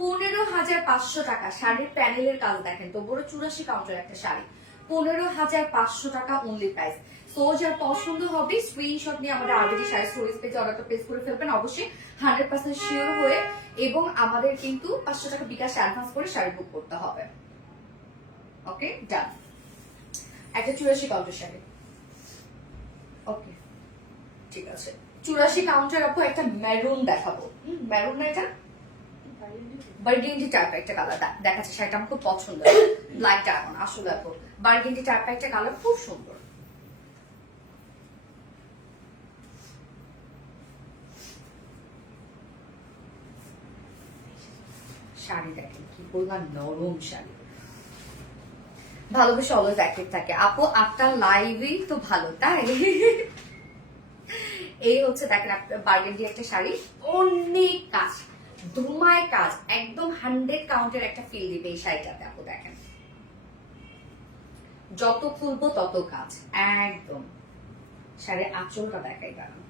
15,500 টাকা। শাড়ির প্যানেলের কাজ দেখেন তো, বড় 84 কাউন্টের একটা শাড়ি, 15,500 টাকা অনলি প্রাইস। সো সো যার পছন্দ হবে স্ক্রিনশট নিয়ে আমাদের আরবিডি শাড়ি স্টোরেজ পেজে অর্ডারটা প্লেস করে ফেলবেন অবশ্যই 100% শিওর হয়ে, এবং আমাদের কিন্তু 500 টাকা বিকাশ অ্যাডভান্স করে শাড়ি বুক করতে হবে। ওকে ডান। একটা 84 কাউন্টার শাড়ি, ওকে ঠিক আছে। 84 কাউন্টার আপু একটা মেরুন দেখাবো। মেরুন না, এটা বার্গেন্ডি টাইপ একটা কালার দেখাচ্ছে, শাড়িটা আমার খুব পছন্দ। ব্ল্যাক ডায়মন্ড আসলে আপু বার্গেন্ডি টাইপ একটা কালার, খুব সুন্দর। শাড়ি দেখেন কি বললাম, নরম শাড়ি। ভালোবেসে অলওয়েজ অ্যাক্টিভ থাকে আপু, আপনার লাইভই তো ভালো তাই। এই হচ্ছে দেখেন বার্গেন্ডি একটা শাড়ি, অনেক কাজ, ধুমায় কাজ, একদম 100 কাউন্টের একটা ফিল দিবে এই শাড়িটাতে আপু। দেখেন যত খুলবো তত কাজ, একদম। শাড়ির আঁচলটা দেখাই কারণ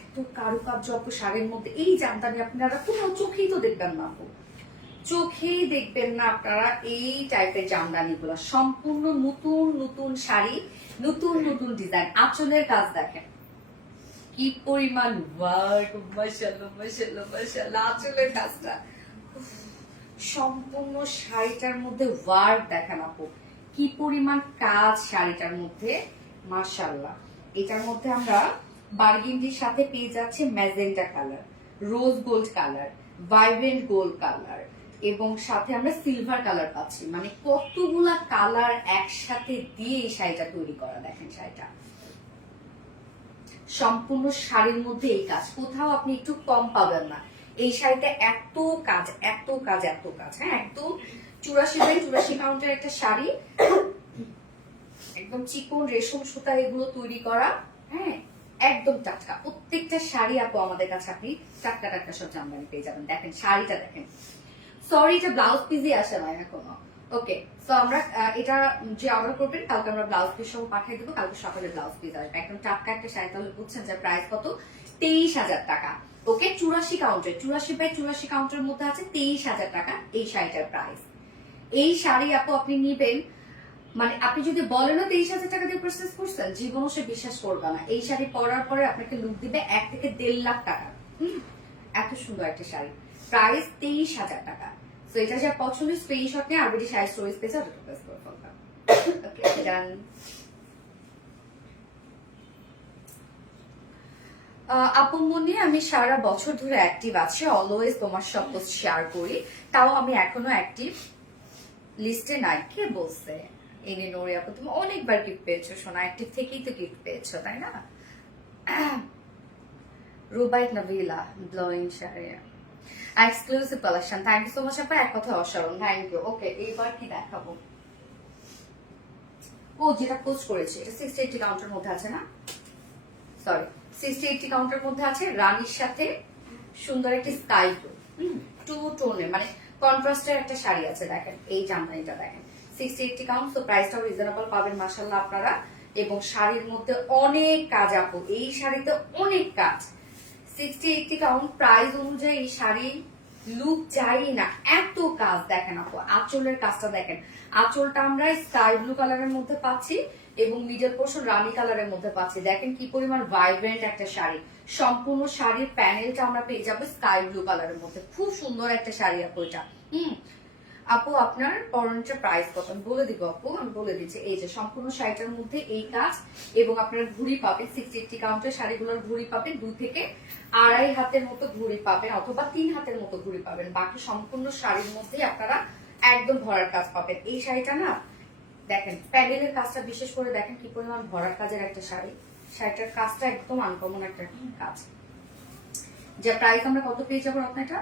এত কারুকার্য আপু শাড়ির মধ্যে। এই জামদানি আপনারা কোনো চোখেই তো দেখবেন না আপু, চোখেই দেখবেন না আপনারা এই টাইপের জামদানি গুলা। সম্পূর্ণ নতুন নতুন শাড়ি, নতুন নতুন ডিজাইন। আঁচলের কাজ দেখেন কি পরিমাণ ওয়ার্ক, মাশাআল্লাহ মাশাআল্লাহ মাশাআল্লাহ। আঁচলের কাজটা সম্পূর্ণ শাড়িটার মধ্যে ওয়ার্ক দেখেন আপু, কি পরিমাণ কাজ শাড়িটার মধ্যে, মাশাআল্লাহ। এটার মধ্যে আমরা বার্গেন্ডির সাথে পেয়ে যাচ্ছে magenta colour, rose gold colour, vibrant gold colour, এবং সাথে আমরা সিলভার কালার পাচ্ছি। মানে কতগুলা কালার একসাথে দিয়ে এই শাড়িটা তৈরি করা। দেখেন শাড়িটা সম্পূর্ণ শাড়ির মধ্যে এই কাজ, কোথাও আপনি একটু কম পাবেন না। এই শাড়িটা এত কাজ এত কাজ এত কাজ। হ্যাঁ একদম 84 কাউন্টের একটা শাড়ি, একদম চিকন রেশম সুতা এগুলো তৈরি করা। হ্যাঁ একদম টাটকা প্রত্যেকটা শাড়ি আপু আমাদের কাছে আপনি টাটকা টাটকা সব জামদানি পেয়ে যাবেন। দেখেন শাড়িটা দেখেন, সরি এটা ব্লাউজ পিসই আসে না এখনো। ওকে তো আমরা এটা যে অর্ডার করবেন কালকে আমরা ব্লাউজ পিস সহ পাঠিয়ে দেবো, কালকে সকালে ব্লাউজ পিস আসবে। একদম টাটকা একটা শাড়ি, তাহলে বুঝছেন যে প্রাইস কত, 23,000 টাকা। ওকে 84 কাউন্টার, 84 কাউন্টারের মধ্যে আছে 23,000 টাকা এই শাড়িটার প্রাইস। এই শাড়ি আপু আপনি নিবেন, মানে আপনি যদি বলেন 23,000 টাকা দিয়ে পারচেজ করছেন, জীবনও সে বিশ্বাস করবে না। এই শাড়ি পরার পরে আপনাকে লুক দিবে 1 থেকে 1.5 লাখ টাকা। এত সুন্দর একটা শাড়ি, প্রাইস 23,000 টাকা। তো এটা যা পছন্দ স্ক্রিনশট নিয়ে আরবিডি শাড়ি স্টোরেজ পেজে অর্ডার প্লেস করে ফেলবেন। ওকে ডান। আপু মনি আমি সারা বছর ধরে অ্যাক্টিভ আছি, অলওয়েজ তোমার সব পোস্ট শেয়ার করি, তাও আমি এখনো অ্যাক্টিভ লিস্টে নাই। কে বলছে? এনে নোরে আপু তুমি অনেকবার গিফট পেয়েছো সোনা, অ্যাক্টিভ থেকেই তো গিফট পেয়েছো তাই না? Rubait Nabila blowing sari exclusive collection, thank you so much আপা, এক কথা অসাধারণ, থ্যাংক ইউ। ওকে এইবার কি দেখাবো? ও যেটা পোস্ট করেছে এটা 60-80 কাউন্টের মধ্যে আছে না, সরি 60-80 কাউন্টের মধ্যে আছে, রানীর সাথে সুন্দর একটি স্কাই ব্লু টু টোনে মানে কন্ট্রাস্টের একটা শাড়ি আছে। দেখেন এই জামদানিটা দেখেন 60-80 কাউন্ট, তো প্রাইসটাও রিজনেবল পাবেন মাশাআল্লাহ আপনারা। এবং শাড়ির মধ্যে অনেক কাজ আপু, এই শাড়িতে অনেক কাজ। 60-80 কাউন্ট প্রাইস অনুযায়ী এই শাড়ি লুক যাই না, এত কাজ দেখেন আপু। আঁচলের কাজটা দেখেন, আঁচলটা আমরা স্কাই ব্লু কালারের মধ্যে পাচ্ছি এবং মিডল পোর্শন রানী কালারের মধ্যে পাচ্ছি। দেখেন কি পরিমাণ ভাইব্রেন্ট একটা শাড়ি, সম্পূর্ণ শাড়ির প্যানেলটা আমরা পেয়ে যাবো স্কাই ব্লু কালারের মধ্যে, খুব সুন্দর একটা শাড়ি আপু এটা। আপু আপনার পরনটার প্রাইস কত আমি বলে দিব আপু, আমি বলে দিচ্ছি। এই যে সম্পূর্ণ শাড়িটার মধ্যে এই কাজ, এবং আপনার ঘুড়ি পাবেন 60-80 কাউন্টের শাড়িগুলোর ঘুড়ি পাবেন 2 থেকে 2.5 হাতের মতো ঘুড়ি পাবেন, অথবা 3 হাতের মতো ঘুড়ি পাবেন। বাকি সম্পূর্ণ শাড়ির মধ্যে আপনারা একদম ভরার কাজ পাবেন। এই শাড়িটা না দেখেন প্যানেলের কাজটা বিশেষ করে দেখেন কি পরিমাণ ভরার কাজের একটা শাড়ি, শাড়িটার কাজটা একদম আনকমন একটা কাজ। যে প্রাইস আমরা কত পেয়ে যাবো আপনার, এটা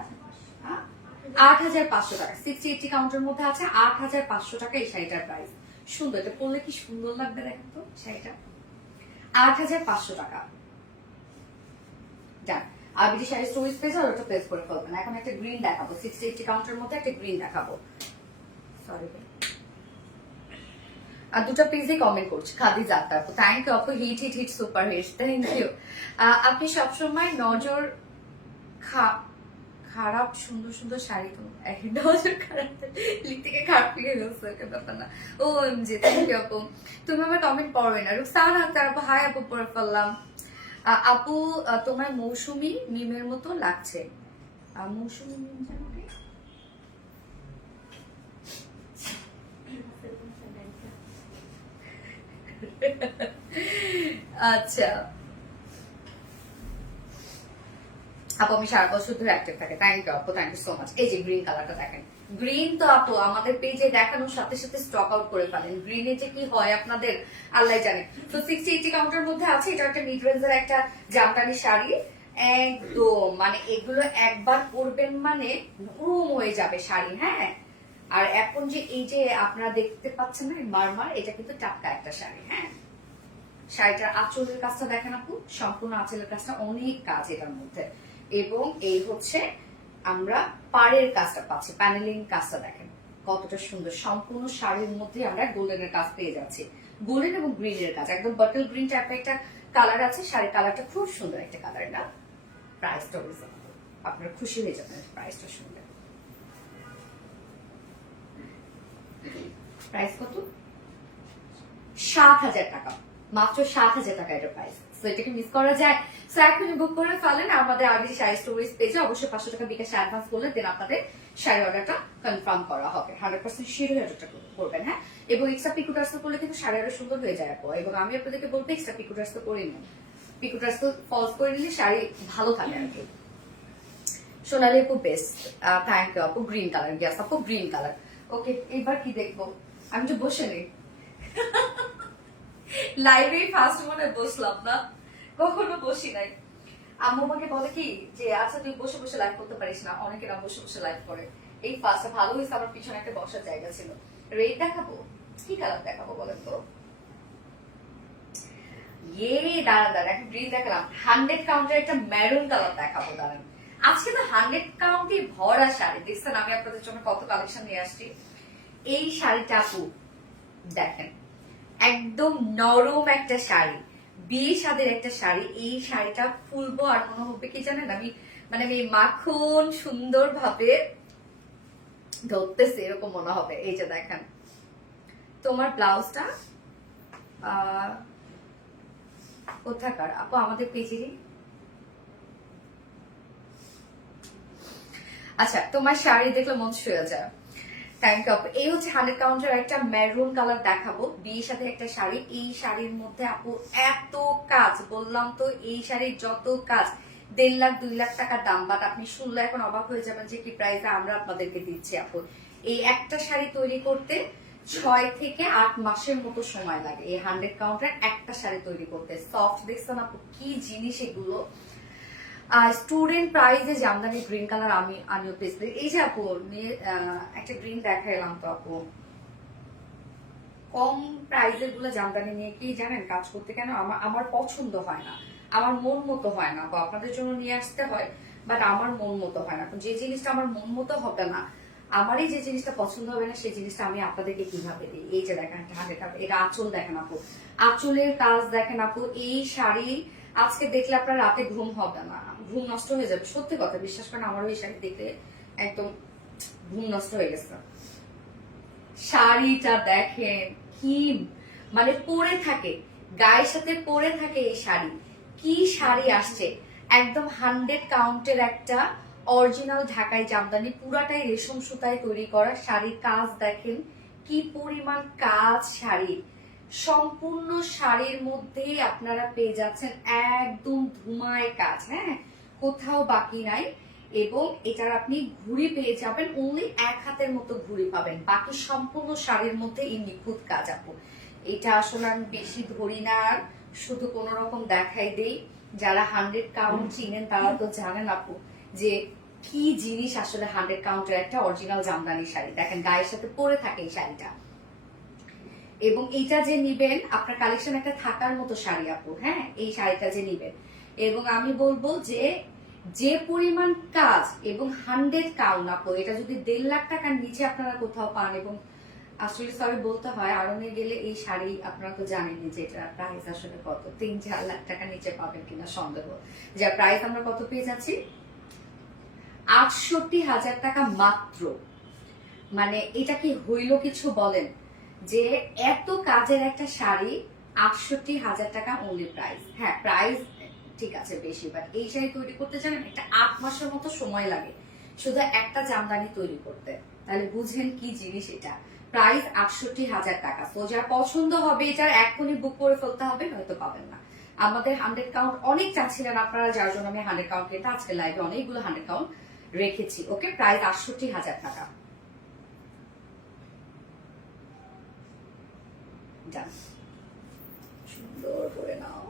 8,500 টাকা। 60-80 কাউন্টের মধ্যে আছে 8,500 টাকা এই শাড়িটার প্রাইস। সুন্দর, এটা পরলে কি সুন্দর লাগবে দেখেন তো শাড়িটা, 8,500 টাকা। ডান। আরবিডি শাড়ি স্টোরেজ পেজ আর ওটা প্লেস করে ফেলবেন। এখন একটা গ্রিন দেখাবো, 60-80 কাউন্টের মধ্যে একটা গ্রিন দেখাবো। সরি আর দুটো পেজে কমেন্ট করছি খাদি যাত্রা আপু, থ্যাংক ইউ আপু, hit hit hit super hit, thank you. আপনি সবসময় নজর খারাপ সুন্দর সুন্দর শাড়ি তো একটা নজর খারাপ লিখ থেকে খারাপ ফিরে গেছে ব্যাপার না। ও এমজি থ্যাংক ইউ আপু, তুমি আমার কমেন্ট পড়বে না। রুকসানা আক্তার আপু হাই আপু, পড়ে ফেললাম। আপু তোমার মৌসুমি মিমের মতো লাগছে। মৌসুমি মিম জানো কি? আচ্ছা আপু আমি সারা বছর ধরে অ্যাক্টিভ থাকে। থ্যাংক ইউ আপু, থ্যাংক ইউ সো মাচ। এই যে গ্রিন কালারটা দেখেন, গ্রিন তো আপু আমাদের পেজে দেখানোর সাথে সাথে স্টক আউট করে ফেলেন। গ্রিনে যে কি হয় আপনাদের আল্লাহ জানে। তো 60-80 কাউন্টার মধ্যে আছে। এটা একটা মিড রেঞ্জের একটা জামদানি শাড়ি, একদম মানে এগুলো একবার পরবেন মানে নরম হয়ে যাবে শাড়ি। হ্যাঁ, আর এখন যে এই যে আপনারা দেখতে পাচ্ছেন না মারমার, এটা কিন্তু টাটকা একটা শাড়ি। হ্যাঁ, শাড়িটার আঁচলের কাজটা দেখেন আপু, সম্পূর্ণ আঁচলের কাজটা অনেক কাজ এটার মধ্যে। এবং এই হচ্ছে আমরা পাড়ের কাজটা পাচ্ছি, প্যানেলিং কাজটা দেখেন কতটা সুন্দর। সম্পূর্ণ শাড়ির মধ্যে আমরা গোল্ডেনের কাজ পেয়ে যাচ্ছি, গোল্ডেন এবং গ্রিনের কাজ, একদম বাটল গ্রিন টাইপের একটা কালার আছে। শাড়ির কালারটা খুব সুন্দর একটা কালার না? প্রাইসটা রিজনেবল, আপনারা খুশি হয়ে যাবেন প্রাইসটা শুনলে। প্রাইস কত? 7,000 টাকা, মাত্র 7,000 টাকা এটা প্রাইস। সো এটাকে মিস করা যায়। সো এখনই বুক করে ফেলেন আমাদের আগে শাড়ি স্টোরেজ পেজে। অবশ্যই 500 টাকা বিকাশে অ্যাডভান্স করলে দেন আপনাদের শাড়ি অর্ডারটা কনফার্ম করা হবে। 100% শিওর হয়ে অর্ডারটা করবেন। হ্যাঁ, এবং এক্সট্রা পিকুটার্স করলে কিন্তু শাড়ি আরো সুন্দর হয়ে যায় আপু। এবং আমি আপনাদেরকে বলবো এক্সট্রা পিকুটার্স তো করে নিন, পিকুটার্স তো ফলস করে নিলে শাড়ি ভালো থাকে আর কি। সোনালি আপু বেস্ট, থ্যাংক ইউ আপু। গ্রিন কালার, গ্যাস আপু গ্রিন কালার। ওকে, এবার কি দেখবো? আমি তো বসে নেই লাইভে ফার্স্ট মনে বসলাম না, কখনো বসি নাই। আম্মু আমাকে বলে কি যে আচ্ছা তুই বসে বসে লাইভ করতে পারিস না, অনেকেরা বসে বসে লাইভ করে। এই ফার্স্টটা ভালো হয়েছে, আমার পিছনে একটা বসার জায়গা ছিল। রেড দেখাবো, কি কালার দেখাবো বলেন তো? দাঁড়া দাঁড়া, একটা গ্রিন দেখালাম। 100 কাউন্টের একটা মেরুন কালার দেখাবো, দাঁড়ান। আজকে তো 100 কাউন্টে ভরা শাড়ি দেখছেন, আমি আপনাদের জন্য কত কালেকশন নিয়ে আসছি। এই শাড়িটা আপু দেখেন, একদম নরম একটা শাড়ি, বিয়ে সাদের একটা শাড়ি। এই শাড়িটা ফুলবো আর মনে হবে কি জানেন, আমি মানে আমি মাখন সুন্দর ভাবে ধরতেছে এরকম মনে হবে। এই যে দেখেন তোমার ব্লাউজটা কোথাকার আপু? আমাদের পেজেরই। আচ্ছা, তোমার শাড়ি দেখলে মন ছুঁয়ে যায়। থ্যাংক ইউ আপু। এই হচ্ছে 100 কাউন্টের একটা মেরুন কালার দেখাবো, বিয়ের সাথে একটা শাড়ি। এই শাড়ির মধ্যে আপু এত কাজ, বললাম তো এই শাড়ির যত কাজ 1.5 লাখ 2 লাখ টাকার দাম। বাট আপনি শুনলে এখন অবাক হয়ে যাবেন যে কি প্রাইসে আমরা আপনাদেরকে দিচ্ছি আপু। এই একটা শাড়ি তৈরি করতে 6 থেকে 8 মাসের মতো সময় লাগে এই 100 কাউন্টের একটা শাড়ি তৈরি করতে। সফট দেখছেন আপু কি জিনিস এগুলো। স্টুডেন্ট প্রাইজে জামদানি গ্রিন কালার আমিও পেয়েছি। এই যে আপু একটা গ্রিন দেখাইলাম তো আপু, কম প্রাইজের গুলো জামদানি নিয়ে কি জানেন কাজ করতে কেন আমার পছন্দ হয় না, আমার মন মতো হয় না। বা আপনাদের জন্য নিয়ে আসতে হয়, বাট আমার মন মতো হয় না। যে জিনিসটা আমার মন মতো হবে না, আমারই যে জিনিসটা পছন্দ হবে না, সেই জিনিসটা আমি আপনাদেরকে কিভাবে দিই। এই যে দেখেন এটা আঁচল দেখেন আপু, আঁচলের কাজ দেখেন আপু। এই শাড়ি আজকে দেখলে আপনার রাতে ঘুম হবে না, ঘুম নষ্ট হয়ে যাবে। সত্যি কথা বিশ্বাস করেন, আমারও এই শাড়ি দেখলে একদম ঘুম নষ্ট হয়ে গেছে। শাড়িটা দেখেন কি মানে পরে থাকে, গায়ের সাথে পরে থাকে এই শাড়ি। কি শাড়ি আসছে, একদম 100 কাউন্টের একটা অরিজিনাল ঢাকাই জামদানি, পুরাটাই রেশম সুতায় তৈরি করা। শাড়ির কাজ দেখেন কি পরিমাণ কাজ শাড়ির। সম্পূর্ণ শাড়ির মধ্যেই আপনারা পেয়ে যাচ্ছেন একদম ধুমায় কাজ। হ্যাঁ, কোথাও বাকি নাই। এবং এটার আপনি ঘুড়ি পেয়ে যাবেন, অনলি 1 হাতের মতো ঘুড়ি পাবেন। বাকি সম্পূর্ণ শাড়ির মধ্যে এই নিখুঁত কাজ আপু। এটা আসলে আমি বেশি ধরি না, আর শুধু কোন রকম দেখাই দেই। যারা 100 কাউন্ট চিনেন তারা তো জানেন আপু যে কি জিনিস আসলে 100 কাউন্টের একটা অরিজিনাল জামদানি শাড়ি। দেখেন গায়ের সাথে পরে থাকে এই শাড়িটা। এবং এইটা যে নিবেন আপনার কালেকশন একটা থাকার মতো শাড়ি আপু। হ্যাঁ, এই শাড়িটা যে নিবেন, এবং আমি বলবো যে পরিমাণ কাজ এবং 100 কাউন্ট আপু, এটা যদি 1.5 লাখ টাকার নিচে আপনারা কোথাও পান, এবং আসলে সরি বলতে হয় আড়নে গেলে এই শাড়ি আপনারা তো জানেনই যে এটা প্রাইস আসলে কত, 3-4 লাখ টাকার নিচে পাবেন কিনা সন্দেহ। যার প্রাইস আমরা কত পেয়ে যাচ্ছি ৬৮,০০০ টাকা মাত্র। মানে এটা কি হইল কিছু বলেন, যে এত কাজের একটা শাড়ি ৬৮,০০০ টাকা অনলি প্রাইস। হ্যাঁ প্রাইস ঠিক আছে বেশি, বাট এই শাড়ি তৈরি করতে জানেন একটা ৮ মাসের মতো সময় লাগে শুধু একটা জামদানি তৈরি করতে। তাহলে বুঝেন কি জিনিস এটা। প্রাইস ৬৮,০০০ টাকা। তো যার পছন্দ হবে এটার এখনই বুক করে ফেলতে হবে, নয়তো পাবেন না। আমাদের 100 কাউন্ট অনেক চাচ্ছিলেন আপনারা, যার জন্য আমি 100 কাউন্ট এটা আজকে লাইভে অনেকগুলো 100 কাউন্ট রেখেছি। ওকে, প্রাইস ৬৮,০০০ টাকা। সুন্দর করে নাও,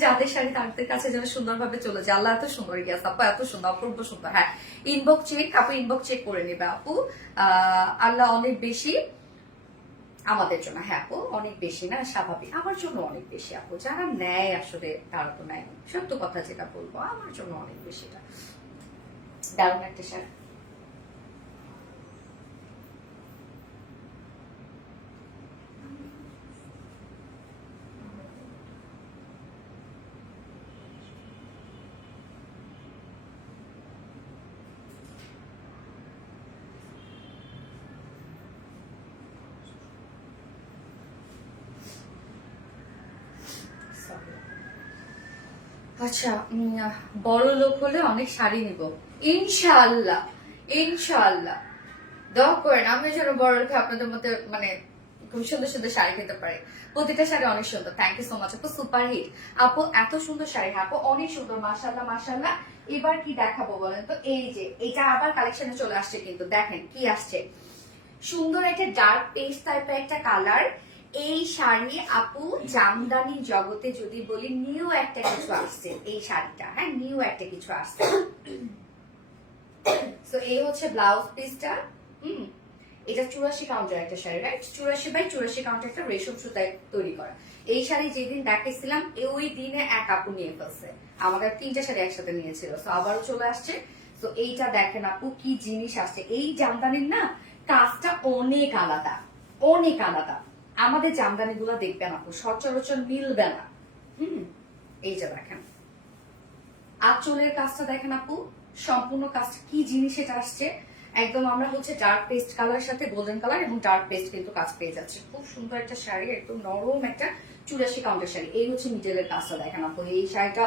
যাদের শাড়ি তাদের কাছে যেন সুন্দরভাবে চলে যায়। আল্লাহ এত সুন্দর গিয়াস আপু, এত সুন্দর, অপূর্ব সুন্দর। হ্যাঁ ইনবক্স চেক, আপু ইনবক্স চেক করে নেবে আপু। আল্লাহ অনেক বেশি আমাদের জন্য। হ্যাঁ আপু অনেক বেশি না, স্বাভাবিক, আমার জন্য অনেক বেশি আপু। যারা নেয় আসলে তারা তো নেয়, সত্য কথা যেটা বলবো, আমার জন্য অনেক বেশি। এটা দারুণ একটা শাড়ি। আচ্ছা বড় লোক হলে অনেক শাড়ি নিব ইনশাআল্লাহ, ইনশাআল্লাহ। দোয়া করেন আমি যেন বড় লোক আপনাদের মধ্যে মানে খুব সুন্দর সুন্দর শাড়ি খেতে পারি। প্রতিটা শাড়ি অনেক সুন্দর। থ্যাংক ইউ সো মাচ আপু, সুপার হিট আপু, এত সুন্দর শাড়ি। হ্যাঁ আপু অনেক সুন্দর, মাশাআল্লাহ মাশাআল্লাহ। এবার কি দেখাবো বলেন তো? এই যে এটা আবার কালেকশনে চলে আসছে, কিন্তু দেখেন কি আসছে, সুন্দর একটা ডার্ক পেস্ট টাইপের একটা কালার। এই শাড়ি আপু জামদানি জগতে যদি বলি নিউ একটা কিছু আসছে এই শাড়িটা। হ্যাঁ নিউ একটা কিছু আসছে। তো এই হচ্ছে ব্লাউজ পিসটা। এটা ৮৪ কাউন্টার একটা শাড়ি, রাইট? ৮৪/৮৪ কাউন্টার একটা রেশম সুতায় তৈরি করা। এই শাড়ি যেদিন দেখাইছিলাম ওই দিনে এক আপু নিয়ে ফেলছে, আমাদের ৩টা শাড়ি একসাথে নিয়েছিল। তো আবারও চলে আসছে। তো এইটা দেখেন আপু কি জিনিস আসছে। এই জামদানির না কাজটা অনেক আলাদা, অনেক আলাদা। আমাদের জামদানি গুলা দেখবেন আপু সচরাচর মিলবে না। এই যে দেখেন আঁচলের কাজটা দেখেন আপু, সম্পূর্ণ কাজটা কি জিনিস এটা আসছে। একদম আমরা হচ্ছে ডার্ক পেস্ট কালার সাথে গোল্ডেন কালার এবং ডার্ক পেস্ট কিন্তু কাজ পেয়ে যাচ্ছে। খুব সুন্দর একটা শাড়ি, একদম নরম একটা ৮৪ কাউন্টার শাড়ি। এই হচ্ছে মিডলের কাজটা দেখেন আপু। এই শাড়িটা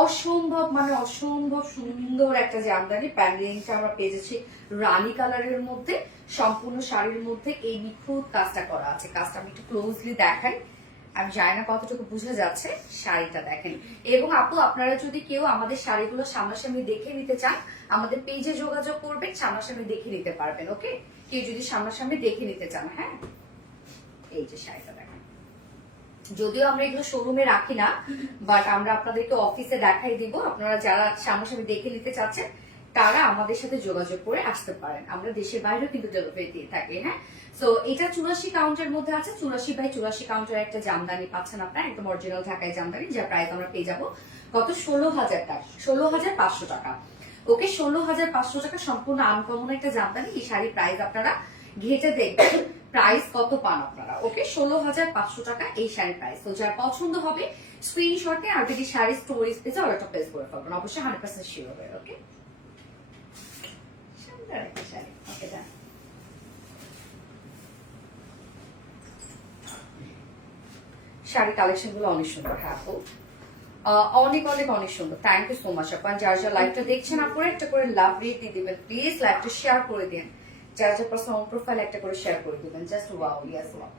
অসম্ভব মানে অসম্ভব সুন্দর একটা জামদানি। প্যান্ডেলিংটা আমরা পেয়ে যাচ্ছি রানী কালারের মধ্যে। সম্পূর্ণ শাড়ির মধ্যে এই নিখুঁত কাজটা করা আছে। কাজটা আমি একটু ক্লোজলি দেখাই, আমি জানি না কতটুকু বোঝা যাচ্ছে। শাড়িটা দেখেন। এবং আপু আপনারা যদি কেউ আমাদের শাড়িগুলো সামনাসামনি দেখে নিতে চান, আমাদের পেজে যোগাযোগ করবেন, সামনাসামনি দেখে নিতে পারবেন। ওকে, কেউ যদি সামনাসামনি দেখে নিতে চান। হ্যাঁ এই যে শাড়িটা দেখেন, যদিও আমরা এগুলো শোরুমে রাখি না, বাট আমরা আপনাদেরকে অফিসে দেখাই দিব। আপনারা যারা সামনাসামনি দেখে নিতে চাচ্ছেন তারা আমাদের সাথে যোগাযোগ করে আসতে পারেন। আমরা দেশের বাইরেও কিন্তু ডেলিভারি দিয়ে থাকি। হ্যাঁ সো এটা ৮৪ কাউন্টের মধ্যে আছে। ৮৪/৮৪ কাউন্টের একটা জামদানি পাচ্ছেন আপনারা, একদম অরিজিনাল ঢাকায় জামদানি, যার প্রাইস আমরা পেয়ে যাবো কত ১৬,০০০ টাকা, ১৬,৫০০ টাকা। ওকে ১৬,৫০০ টাকা সম্পূর্ণ আনকমন একটা জামদানি। এই শাড়ি প্রাইস আপনারা ঘেটে দেখবেন প্রাইস কত পান আপনারা। ওকে ১৬,৫০০ টাকা এই শাড়ির প্রাইস। তো যার পছন্দ হবে স্ক্রিনশটে আর যদি শাড়ি স্টোরিজ পেজে অর্ডারটা প্লেস করে ফেলবেন, অবশ্যই 100% শিওর হবে। ওকে সুন্দর একটা শাড়ি। ওকে ডান। শাড়ি কালেকশন গুলো অনেক সুন্দর। হ্যাঁ আপু অনেক অনেক অনেক সুন্দর। থ্যাংক ইউ সো মাচ আপু। যারা যারা লাইভটা দেখছেন আপনারা একটা করে লাভ রেট দিয়ে দিবেন প্লিজ, লাইভটা শেয়ার করে দিন। যারা যারা পার্সোনাল প্রোফাইল একটা করে শেয়ার করে দিবেন। Just wow, yes wow.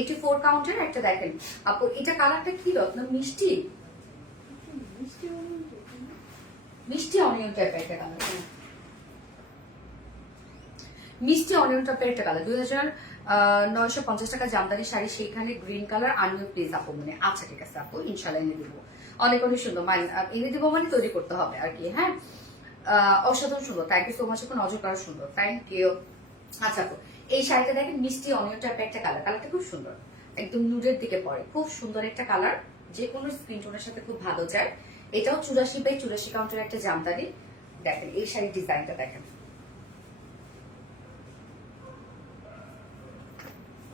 84 কাউন্টের একটা দেখেন আপু, এটা কালারটা কি রত্ন মিষ্টি মিষ্টি অনিয়ন টাইপের একটা কালার। মিষ্টি অনিয়ন টাইপের একটা কালার। ২,৯৫০ টাকা জামদানি শাড়ি, সেখানে গ্রিন কালার আনিও প্লিজ আপু। মানে আচ্ছা ঠিক আছে আপু, ইনশাল্লাহ এনে দিব। অনেক অনেক সুন্দর, এনে দিব মানে তৈরি করতে হবে আর কি। হ্যাঁ অসাধারণ সুন্দর। থ্যাংক ইউ সো মাচ আপু, নজর করা সুন্দর। Thank you. আচ্ছা আপু এই শাড়িটা দেখেন মিষ্টি অনিয়ন টাইপের একটা কালার। কালারটা খুব সুন্দর, একদম নুডের দিকে পড়ে। খুব সুন্দর একটা কালার, যে কোনো স্কিন টোনের সাথে খুব ভালো যায়। এটাও ৮৪/৮৪ কাউন্টের একটা জামদানি। দেখেন এই শাড়ির ডিজাইনটা দেখেন,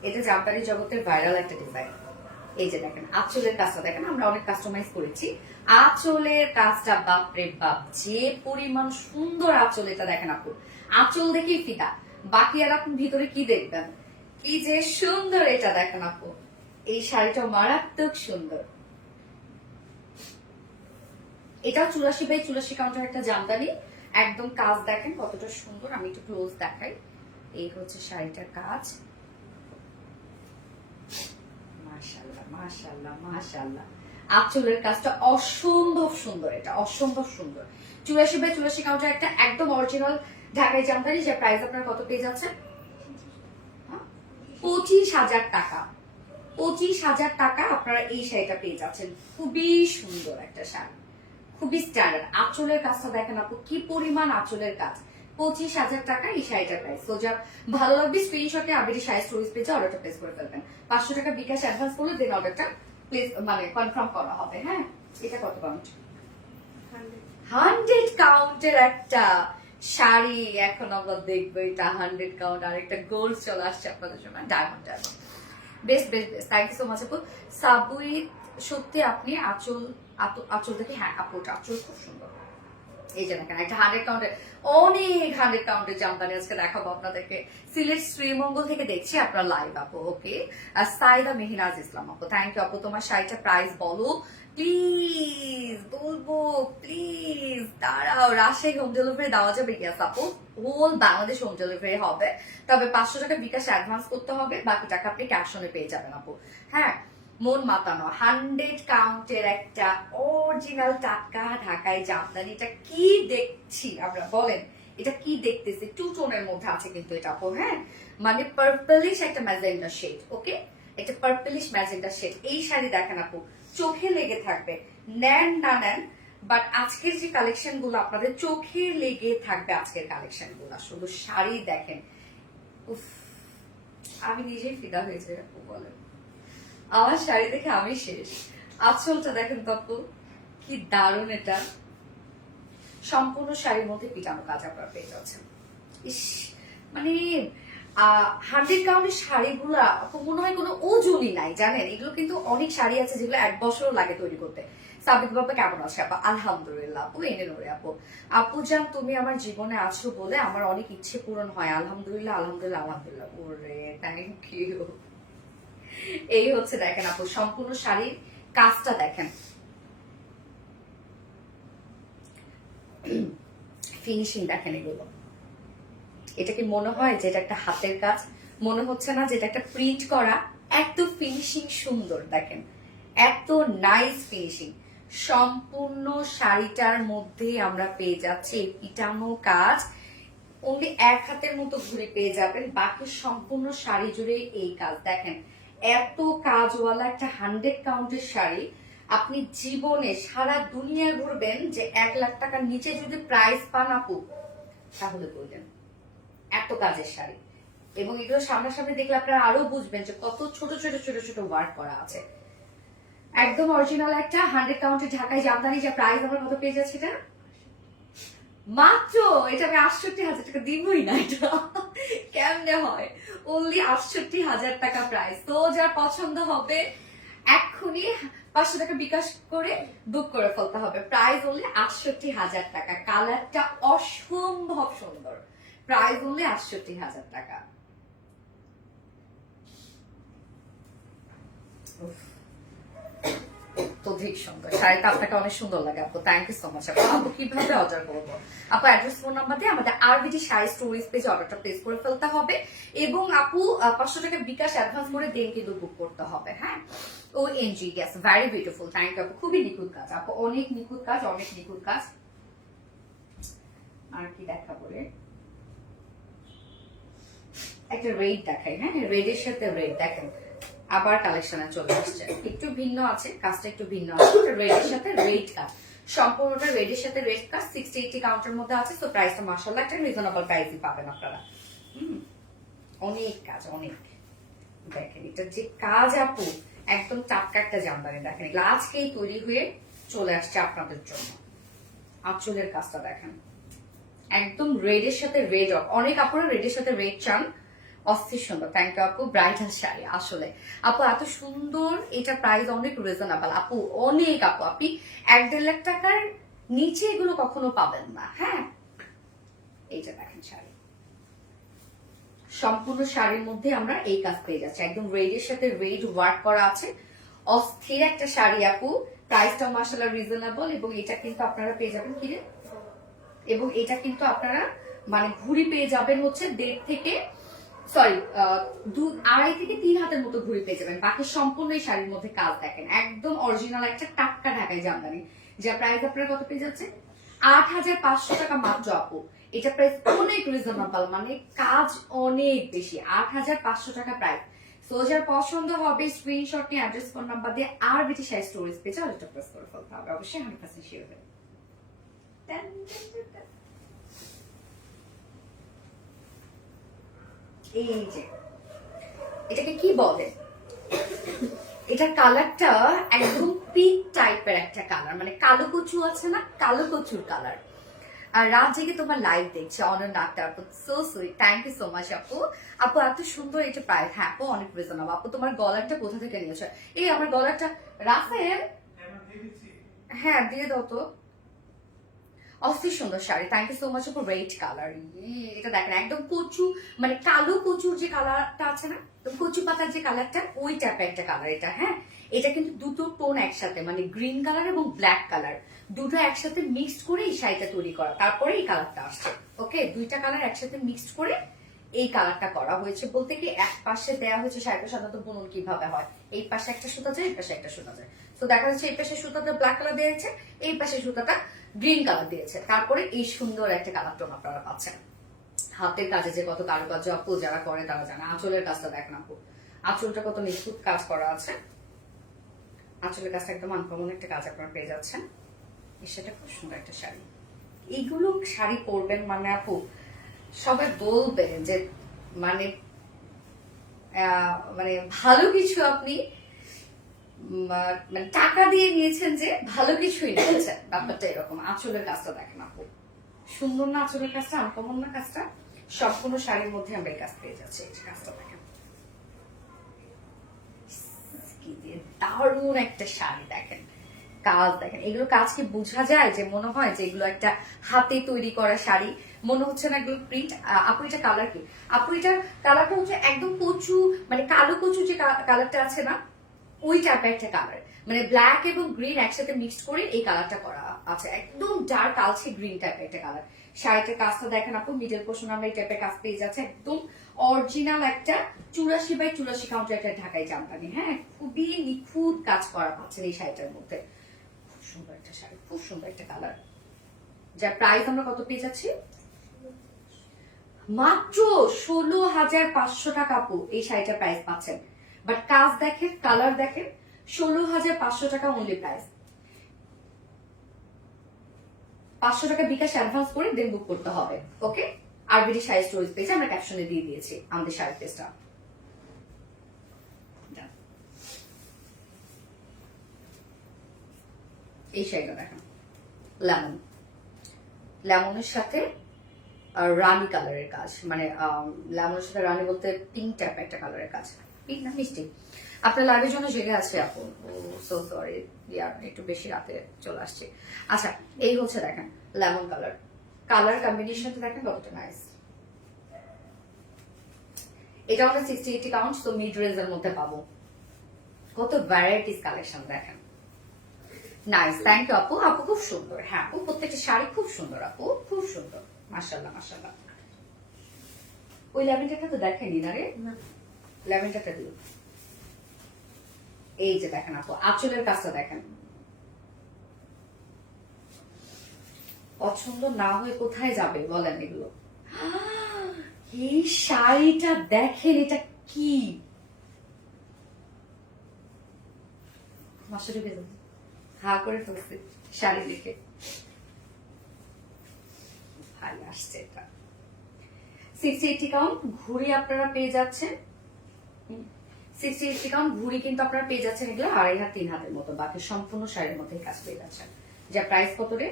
এটা জামদানি জগতের ভাইরাল একটা ডিজাইন। এই যে দেখেন আঁচলের কাজটা দেখেন, আমরা অনেক কাস্টমাইজ করেছি। আঁচলের কাজটা বাপরে বাপ, যে পরিমাণ সুন্দর আঁচল, এটা দেখেন আপু, আঁচল দেখেই ফিদা। বাকি আর আপনি ভিতরে কি দেখবেন, কি যে সুন্দর এটা দেখেন আপু। এই শাড়িটা মারাত্মক সুন্দর। এটাও 84x84 কাউন্টার একটা জামদানি, একদম কাজ দেখেন কতটা সুন্দর। আমি একটু ক্লোজ দেখাই। এই হচ্ছে শাড়িটার কাজ। মাশাআল্লাহ মাশাআল্লাহ মাশাআল্লাহ, আঁচলের কাজটা অসম্ভব সুন্দর, এটা অসম্ভব সুন্দর। 84x84 কাউন্টার একটা একদম অরিজিনাল ঢাকাই জামদানি, যে প্রাইস আপনার কত পেয়ে যাচ্ছে? 25,000 টাকা। 25,000 টাকা আপনারা এই শাড়িটা পেয়ে যাচ্ছেন। খুবই সুন্দর একটা শাড়ি, খুবই স্ট্যান্ডার্ড। আঁচলের কাজটা দেখেন আপু, কি পরিমাণ আঁচলের কাজ। 25,000 টাকা এই শাড়িটার প্রাইস। তো যা ভালো লাগবে স্ক্রিনশটে আবির শাড়ি স্টোরিজ পেজে অর্ডারটা প্লেস করে ফেলবেন। 500 টাকা বিকাশ অ্যাডভান্স করলে দেন অর্ডারটা প্লেস মানে কনফার্ম করা হবে। হ্যাঁ, এটা কত কাউন্ট? 100 কাউন্টের একটা শাড়ি এখন আমরা দেখবো। এটা 100 কাউন্ট। আর একটা গোল্ড চলে আসছে আপনাদের জন্য, diamond diamond. Best best best, thank you so much আপু। সাবুই সত্যি আপনি আঁচল দেখে, হ্যাঁ আপু আঁচল খুব সুন্দর। এই যে দেখেন একটা 100 কাউন্টের, অনেক 100 কাউন্টের জামদানি আজকে দেখাবো আপনাদেরকে। সিলেট শ্রীমঙ্গল থেকে দেখছি আপনার লাইভ আপু। ওকে, আর সাইদা মেহনাজ ইসলাম আপু, থ্যাংক ইউ আপু। তোমার শাড়িটা প্রাইস বলো প্লিজ। বলবো প্লিজ, দাঁড়াও। রাজশাহী হোম ডেলিভারি দেওয়া যাবে কি আপু? হোল বাংলাদেশ হোম ডেলিভারি হবে, তবে 500 টাকা বিকাশ অ্যাডভান্স করতে হবে, বাকি টাকা আপনি ক্যাশ অনে পেয়ে যাবেন আপু। হ্যাঁ, মন মাতানো 100 কাউন্টের একটা অরিজিনাল টাটকা ঢাকাই জামদানি। এটা কি দেখছি আমরা, বলেন এটা কি দেখতেছি? টু টোনের মধ্যে আছে কিন্তু এটা আপু। হ্যাঁ, মানে পার্পলিশ একটা ম্যাজেন্ডা শেড। ওকে, একটা পার্পলিশ ম্যাজেন্ডা শেড। এই শাড়ি দেখেন আপু, চোখে লেগে থাকবে। নেন না নেন, বাট আজকের যে কালেকশন গুলো আপনাদের চোখে লেগে থাকবে। আজকের কালেকশন গুলো শুধু শাড়ি দেখেন, উফ, আমি নিজেই ফিদা হয়েছে আপু। বলেন, আমার শাড়ি দেখে আমি শেষ। আঁচলটা দেখেন তো আপু, কি দারুণ। এটা সম্পূর্ণ শাড়ির মধ্যে পিটানো কাজ আপনারা পেয়ে যাচ্ছেন। ইস, মানে 100 কাউন্টের শাড়িগুলা মনে হয় কোনো ওজনই নাই, জানেন? এগুলো কিন্তু অনেক শাড়ি আছে যেগুলো 1 বছরও লাগে তৈরি করতে। সাবিত বাবা কেমন আছে আপা? আলহামদুলিল্লাহ আপু। এনে নড়ে আপু, আপু জান তুমি আমার জীবনে আছো বলে আমার অনেক ইচ্ছে পূরণ হয়। আলহামদুলিল্লাহ আলহামদুলিল্লাহ আলহামদুলিল্লাহ। ওরে থ্যাংক ইউ। এই হচ্ছে দেখেন আপু সম্পূর্ণ শাড়ির কাজটা দেখেন, ফিনিশিং দেখেন এগুলো। এটা কি মনে হয় যে এটা একটা হাতের কাজ? মনে হচ্ছে না যে এটা একটা প্রিন্ট করা? এত ফিনিশিং সুন্দর দেখেন, এত নাইস ফিনিশিং। সম্পূর্ণ শাড়িটার মধ্যে আমরা পেয়ে যাচ্ছি পিটানো কাজ। অনলি 1 হাতের মতো ঘুরে পেয়ে যাবেন, বাকি সম্পূর্ণ শাড়ি জুড়ে এই কাজ দেখেন। এত কাজওয়ালা একটা 100 কাউন্টের শাড়ি আপনি জীবনে সারা দুনিয়া ঘুরবেন, যে 1 লাখ টাকার নিচে যদি প্রাইস পান আপু তাহলে বললেন। এত কাজের শাড়ি, এবং এগুলো সামনাসামনি দেখলে আপনারা আরো বুঝবেন যে কত ছোট ছোট ছোট ছোট ওয়ার্ক করা আছে। একদম অরিজিনাল একটা 100 কাউন্টের ঢাকাই জামদানি, যা প্রাইস আমরা কত পেয়ে যাচ্ছে এটা মাত্র। এটা আমি 68,000 টাকা দিবই না, এটা কেমনে হয়? অনলি 68,000 টাকা প্রাইস। তো যার পছন্দ হবে এক্ষুনি 500 টাকা বিকাশ করে বুক করে ফেলতে হবে। প্রাইস অনলি 68,000 টাকা। কালারটা অসম্ভব সুন্দর। প্রাইস অনলি 68,000 টাকা। অধিক সুন্দর শাড়িটা, আপনাকে অনেক সুন্দর লাগে আপু। থ্যাংক ইউ সো মাচ আপু। আপু কিভাবে অর্ডার করবো? আপু অ্যাড্রেস ফোন নাম্বার দিয়ে আমাদের আরবিডি শাড়ি স্টোরিজ পেজে অর্ডারটা প্লেস করে ফেলতে হবে, এবং আপু 500 টাকা বিকাশ অ্যাডভান্স করে দেন কিন্তু বুক করতে হবে। হ্যাঁ, ও এনজি, yes, very beautiful. Thank you আপু। খুবই নিখুঁত কাজ আপু, অনেক নিখুঁত কাজ, অনেক নিখুঁত কাজ। আর কি দেখাবো রে? একটা রেড দেখাই। হ্যাঁ, রেডের সাথে রেড দেখেন, আবার কালেকশনে চলে আসছে। একটু ভিন্ন আছে কাজটা, একটু ভিন্ন আছে। রেডের সাথে রেড কাজ, সম্পূর্ণটা রেডের সাথে রেড কাজ। 60-80 কাউন্টের মধ্যে আছে। তো প্রাইসটা মাশাআল্লাহ একটা রিজনেবল প্রাইসই পাবেন আপনারা। অনেক কাজ, অনেক। দেখেন এটা যে কাজ আপু, একদম টাটকা একটা জামদানি দেখেন। এগুলো আজকেই তৈরি হয়ে চলে আসছে আপনাদের জন্য। আঁচলের কাজটা দেখেন, একদম রেডের সাথে রেড। অনেক আপনারা রেডের সাথে রেড চান, অস্থির সুন্দর, থ্যাংক ইউ আপু। ব্রাইডাল শাড়ি আসলে আপু এত সুন্দর, এটা প্রাইস অনেক রিজনেবল আপু, অনেক আপু। আপনি 1-1.5 লাখ টাকার নিচে এগুলো কখনো পাবেন না। হ্যাঁ, এইটা দেখেন শাড়ি, সম্পূর্ণ শাড়ির মধ্যে আমরা এই কাজ পেয়ে যাচ্ছি, একদম রেডের সাথে রেড ওয়ার্ক করা আছে, অস্থির একটা শাড়ি আপু। প্রাইসটা মাশাআল্লাহ রিজনেবল, এবং এটা কিন্তু আপনারা পেয়ে যাবেন কি রে, এবং এটা কিন্তু আপনারা মানে ঘুড়ি পেয়ে যাবেন হচ্ছে 1.5 থেকে সরি 2.5 থেকে 3 হাতের মতো ঘুড়ি পেয়ে যাবেন। বাকি সম্পূর্ণ এই শাড়ির মধ্যে কাজ দেখেন, একদম অরিজিনাল একটা টাটকা ঢাকাই জামদানি, যা প্রাইস আপনারা কত পেয়ে যাচ্ছে 8,500 টাকা মাত্র আপু। এটা প্রাইস অনেক রিজনেবল, মানে কাজ অনেক বেশি, 8,500 টাকা প্রাইস। সো যার পছন্দ হবে স্ক্রিনশট নিয়ে অ্যাড্রেস ফোন নাম্বার দিয়ে আর বিটি শাড়ি স্টোরেজ পেজে অর্ডারটা প্রেস করে ফেলতে হবে, অবশ্যই 100% শিওর হবে। এই যে এটাকে কি বলে, এটার কালারটা একদম পিঙ্ক টাইপের একটা কালার, মানে কালো কচু আছে না, কালো কচুর কালার। আর রাত জেগে তোমার লাইভ দেখছে অনন্য আক্তার আপু, so sweet, thank you so much আপু। আপু এত সুন্দর এটা প্রাইস, হ্যাঁ আপু অনেক রিজনেবল। আপু তোমার গলারটা কোথা থেকে নিয়েছো? এই আমার গলারটা রাফেল, হ্যাঁ দিয়ে দাও তো। অস্থির সুন্দর sari, thank you so much আপু। রেড কালার, এটা দেখেন একদম কচু, মানে কালো কচুর যে কালারটা আছে না, কচু পাতার যে কালারটা, ওই টাইপের একটা কালার এটা। হ্যাঁ, এটা কিন্তু দুটো টোন একসাথে, মানে গ্রিন কালার এবং ব্ল্যাক কালার দুটো একসাথে মিক্সড করে এই শাড়িটা তৈরি করা, তারপরে এই কালারটা আসছে। ওকে, দুইটা কালার একসাথে মিক্সড করে এই কালারটা করা হয়েছে। বলতে কি এক পাশে দেওয়া হয়েছে শাড়িটা সাধারণত বুনন কিভাবে হয়, এই পাশে একটা সুতা যায়, এই পাশে একটা সুতা যায়। তো দেখা যাচ্ছে এই পাশে সুতাটা ব্ল্যাক কালার দিয়েছে, এই পাশে সুতাটা গ্রিন কালার দিয়েছে, তারপরে এই সুন্দর একটা কালার টোন আপনারা পাচ্ছেন। হাতের কাজে যে কত কারুকার্য আপু যারা করে তারা জানে। আঁচলের কাজটা দেখেন আপু, আঁচলটা কত নিখুঁত কাজ করা আছে, আঁচলের কাজটা একদম আনকমন একটা কাজ আপনারা পেয়ে যাচ্ছেন। সেটা খুব সুন্দর একটা শাড়ি, এইগুলো শাড়ি পরবেন মানে আপু সবাই বলবে যে মানে মানে ভালো কিছু আপনি মানে টাকা দিয়ে নিয়েছেন, যে ভালো কিছুই নিয়েছেন, ব্যাপারটা এরকম। আঁচলের কাজটা দেখেন আপু, সুন্দর না আঁচলের কাজটা, আনকমন না কাজটা, সম্পূর্ণ শাড়ির মধ্যে আমরা এই কাজ পেয়ে যাচ্ছি। এই কাজটা দেখেন, দারুণ একটা শাড়ি দেখেন, কাজ দেখেন, এগুলো কাজ কি বোঝা যায় যে মনে হয় যে এগুলো একটা হাতে তৈরি করা শাড়ি, মনে হচ্ছে না এগুলো প্রিন্ট। আপু এটা কালার কি? আপু এটার কালারটা হচ্ছে একদম কচু, মানে কালো কচু যে কালারটা আছে না, ওই টাইপের একটা কালার, মানে ব্ল্যাক এবং গ্রিন একসাথে মিক্সড করে এই কালারটা করা আছে, একদম ডার্ক কালচে গ্রিন টাইপের একটা কালার। শাড়িটার কাজটা দেখেন আপু, মিডল পোর্শন আমরা এই টাইপের কাজ পেয়ে যাচ্ছে, একদম অরিজিনাল একটা 84/84 কাউন্টার একটা ঢাকাই জামদানি। হ্যাঁ, খুবই নিখুঁত কাজ করা পাচ্ছেন এই শাড়িটার মধ্যে। খুব সুন্দর একটা শাড়ি, খুব সুন্দর একটা কালার, যার প্রাইস আমরা কত পেয়ে যাচ্ছি মাত্র 16,500 টাকা আপু। এই শাড়িটার প্রাইস পাচ্ছেন, বাট কাজ দেখেন, কালার দেখেন, 16,500 টাকা অনলি প্রাইস। 500 টাকা বিকাশ অ্যাডভান্স করে দেন বুক করতে হবে। ওকে, আরবিডি শাড়ি স্টোরেজ পেজে আমরা ক্যাপশনে দিয়ে দিয়েছি আমাদের শাড়ি পেজটা। এই শাড়িটা দেখেন, লেমন, লেমনের সাথে রানি কালারের কাজ, মানে লেমনের সাথে রানি বলতে পিঙ্ক টাইপ একটা কালারের কাজ, পিঙ্ক না মিষ্টি। আপনার লাইভের জন্য জেগে আছে আপু, সো সরি একটু বেশি রাতে চলে আসছে। আচ্ছা, এই হচ্ছে দেখেন লেমন কালার, কালার কম্বিনেশনটা দেখেন কতটা নাইস। এটা আমরা 60-80 কাউন্ট, তো মিড রেঞ্জের মধ্যে পাবো। কত ভ্যারাইটিস কালেকশন দেখেন, নাইস, থ্যাংক ইউ আপু। আপু খুব সুন্দর, হ্যাঁ আপু প্রত্যেকটা শাড়ি খুব সুন্দর আপু, খুব সুন্দর, মাশাআল্লাহ মাশাআল্লাহ। ওই ল্যাভেন্ডারটা তো দেখেনি না রে, ল্যাভেন্ডারটা দিও। এই যে দেখেন আপু, আঁচলের কাজটা দেখেন, পছন্দ না হয়ে কোথায় যাবে বলেন এগুলো। এই শাড়িটা দেখেন, এটা কি মাসুরি বেদম হা করে ফেলছে শাড়ি দেখে, ভালো আসছে। এটা 60-80 কাউন্ট ঘুড়ি আপনারা পেয়ে যাচ্ছেন, 60-80 কাউন্ট ঘুড়ি কিন্তু আপনারা পেয়ে যাচ্ছেন এগুলো 2.5 হাত 3 হাতের মতো, বাকি সম্পূর্ণ শাড়ির মধ্যে কাজ পেয়ে যাচ্ছেন। যা প্রাইস কত রে?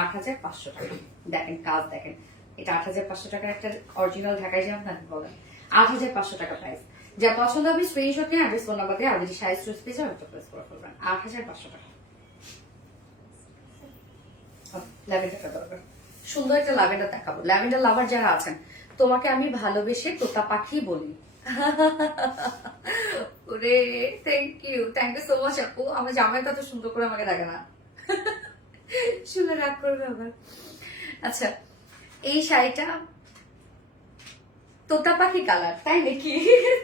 8,500 টাকা। দেখেন কাজ দেখেন, এটা 8,500 টাকার একটা অরিজিনাল ঢাকাই জামদানি বলেন, 8,500 টাকা প্রাইস। যা পছন্দ হবে স্ক্রিনশট নিয়ে অ্যাড্রেস ফোন নাম্বার দিয়ে আবির শাড়ি স্টোর পেজে অর্ডার প্লেস করে ফেলবেন। 8,500 টাকা। ল্যাভেন্ডারটা দরকার, সুন্দর একটা ল্যাভেন্ডার দেখাবো। ল্যাভেন্ডার লাভার যারা আছেন, তোমাকে আমি ভালোবেসে তোতা পাখি বলি। ওরে থ্যাংক ইউ সো মাচ আপু। আমার জামাইটা তো সুন্দর করে আমাকে দেখে না, শুনে রাগ করবে আবার। আচ্ছা, এই শাড়িটা তোতা পাখি কালার, তাই নাকি?